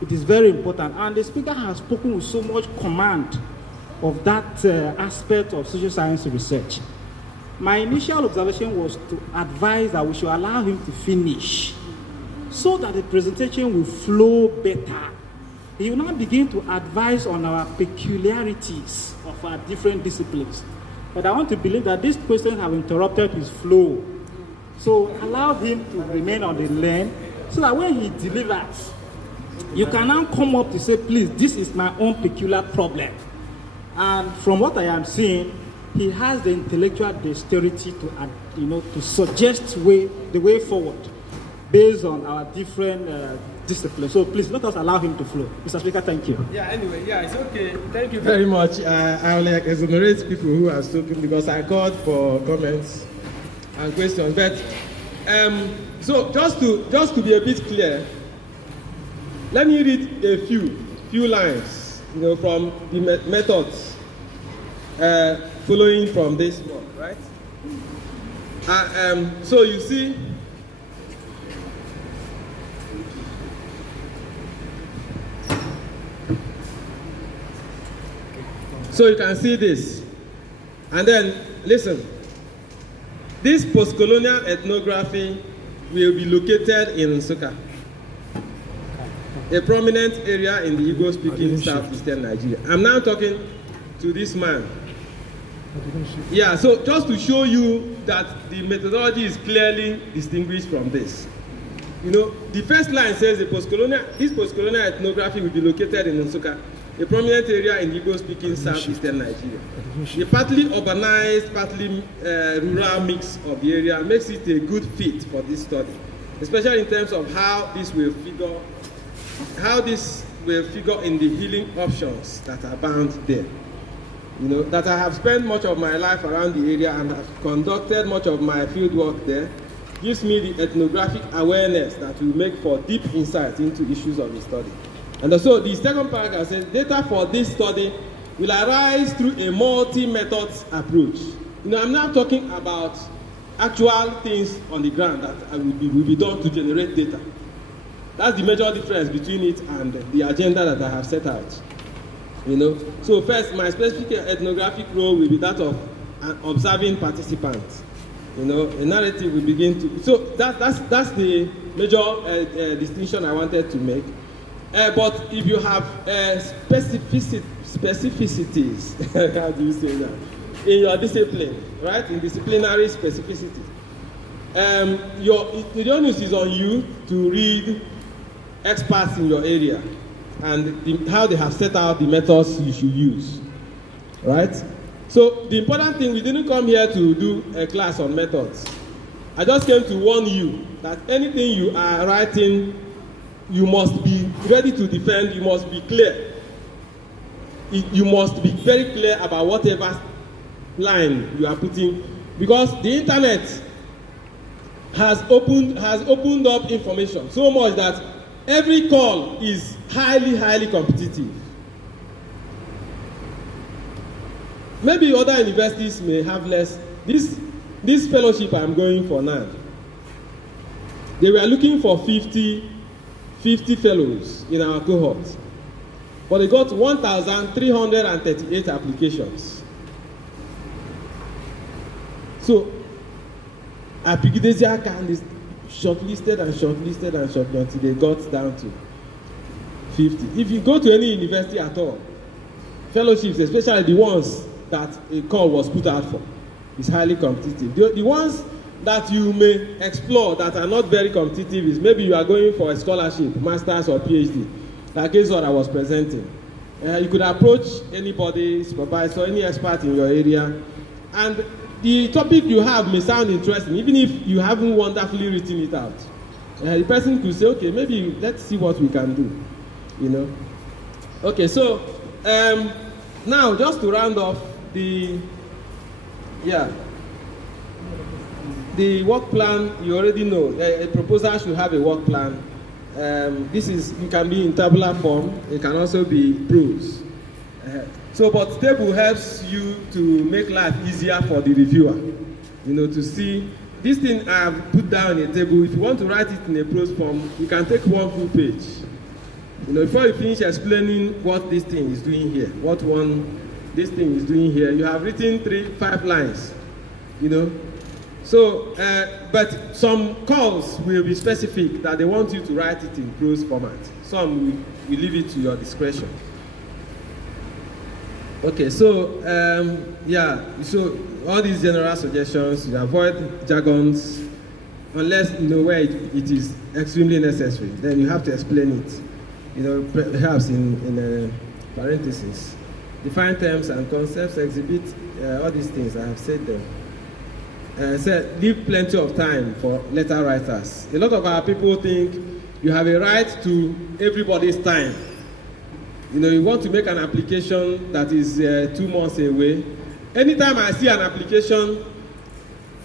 it is very important, and the speaker has spoken with so much command of that aspect of social science research. My initial observation was to advise that we should allow him to finish so that the presentation will flow better. He will now begin to advise on our peculiarities of our different disciplines. But I want to believe that this question have interrupted his flow. So allow him to remain on the lane so that when he delivers, you can now come up to say, please, this is my own peculiar problem. And from what I am seeing, he has the intellectual dexterity to suggest the way forward based on our different discipline. So please let us allow him to flow. Mr. Speaker, thank you. Yeah, anyway, yeah, it's okay. Thank you very much. I will exonerate people who have spoken because I called for comments and questions. But so just to be a bit clear, let me read a few lines, from the methods following from this one, right? So you see. So you can see this. And then, listen. This post-colonial ethnography will be located in Nsukka, a prominent area in the Igbo-speaking southeastern Nigeria. I'm now talking to this man. Yeah, so just to show you that the methodology is clearly distinguished from this. The first line says this post-colonial ethnography will be located in Nsukka, a prominent area in Igbo-speaking southeastern Nigeria. The partly urbanized, partly rural mix of the area makes it a good fit for this study, especially in terms of how this will figure in the healing options that are bound there. That I have spent much of my life around the area and have conducted much of my field work there, gives me the ethnographic awareness that will make for deep insight into issues of the study. And so the second paragraph says, data for this study will arise through a multi-methods approach. I'm now talking about actual things on the ground that will be done to generate data. That's the major difference between it and the agenda that I have set out. So first, my specific ethnographic role will be that of an observing participant. A narrative will begin to. So that's the major distinction I wanted to make. But if you have specificities, how do you say that, in your discipline, right? In disciplinary specificity, the onus is on you to read experts in your area and how they have set out the methods you should use, right? So the important thing, we didn't come here to do a class on methods. I just came to warn you that anything you are writing, you must be ready to defend, you must be clear. You must be very clear about whatever line you are putting, because the internet has opened up information so much that every call is highly competitive. Maybe other universities may have less. This fellowship I'm going for now, they were looking for 50 fellows in our cohort, but they got 1,338 applications. So Apigidezia can shortlisted until they got down to 50. If you go to any university at all, fellowships, especially the ones that a call was put out for, is highly competitive. The ones that you may explore that are not very competitive is maybe you are going for a scholarship, master's or PhD, like is what I was presenting. You could approach anybody, supervisor, any expert in your area, and the topic you have may sound interesting, even if you haven't wonderfully written it out. The person could say, okay, maybe let's see what we can do, Okay, so now just to round off the work plan, you already know, a proposal should have a work plan. It can be in tabular form, it can also be prose. But table helps you to make life easier for the reviewer, to see this thing I have put down in a table. If you want to write it in a prose form, you can take one full page. Before you finish explaining what this thing is doing here, this thing is doing here, you have written 3-5 lines, So, but some calls will be specific that they want you to write it in prose format. Some we leave it to your discretion. Okay, so so all these general suggestions, you avoid jargons unless where it is extremely necessary. Then you have to explain it, perhaps in parentheses. Define terms and concepts, exhibit all these things. I have said them. Leave plenty of time for letter writers. A lot of our people think you have a right to everybody's time. You know, you want to make an application that is 2 months away. Anytime I see an application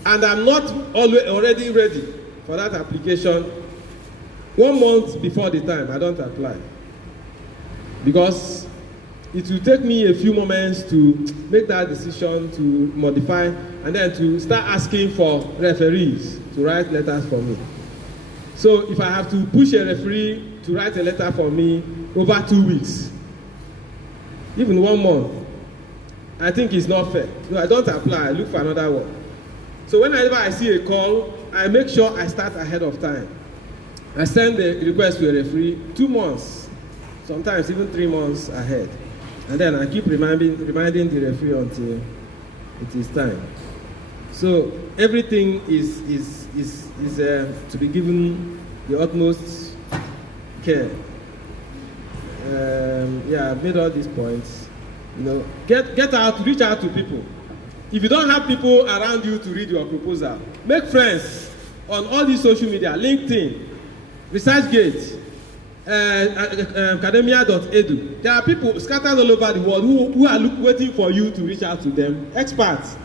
and I'm not already ready for that application, 1 month before the time, I don't apply. Because it will take me a few moments to make that decision, to modify, and then to start asking for referees to write letters for me. So if I have to push a referee to write a letter for me over 2 weeks, even 1 month, I think it's not fair. So I don't apply, I look for another one. So whenever I see a call, I make sure I start ahead of time. I send the request to a referee 2 months, sometimes even 3 months ahead. And then I keep reminding the referee until it is time. So everything is to be given the utmost care. Yeah, I've made all these points. You know, get out, reach out to people. If you don't have people around you to read your proposal, make friends on all these social media, LinkedIn, ResearchGate, academia.edu. There are people scattered all over the world who are waiting for you to reach out to them, experts,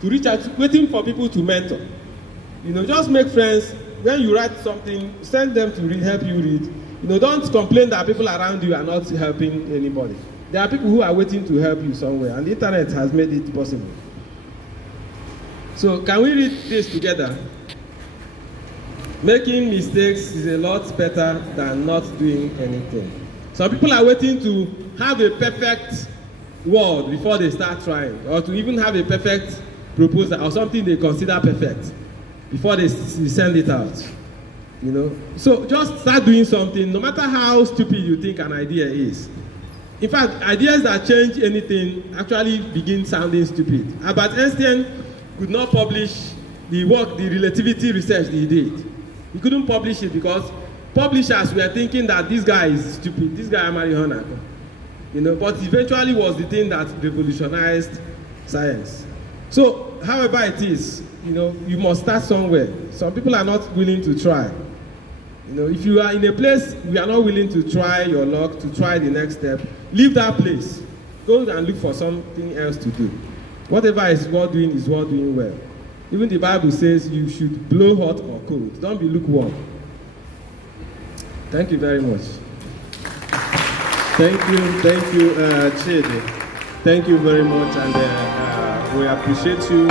to reach out, waiting for people to mentor. You know, just make friends. When you write something, send them to help you read. You know, don't complain that people around you are not helping anybody. There are people who are waiting to help you somewhere, and the internet has made it possible. So, can we read this together? Making mistakes is a lot better than not doing anything. Some people are waiting to have a perfect word before they start trying, or to even have a perfect proposal or something they consider perfect before they send it out. You know, so just start doing something, no matter how stupid you think an idea is. In fact, ideas that change anything actually begin sounding stupid. Albert Einstein could not publish the relativity research he did. He couldn't publish it because publishers were thinking that this guy is stupid, this guy Amari Honaker. You know, but eventually was the thing that revolutionized science. So, however it is, you know, you must start somewhere. Some people are not willing to try. You know, if you are in a place you are not willing to try your luck, to try the next step, leave that place. Go and look for something else to do. Whatever is worth doing well. Even the Bible says you should blow hot or cold. Don't be lukewarm. Thank you very much. Thank you, Chidi. Thank you very much, and we appreciate you.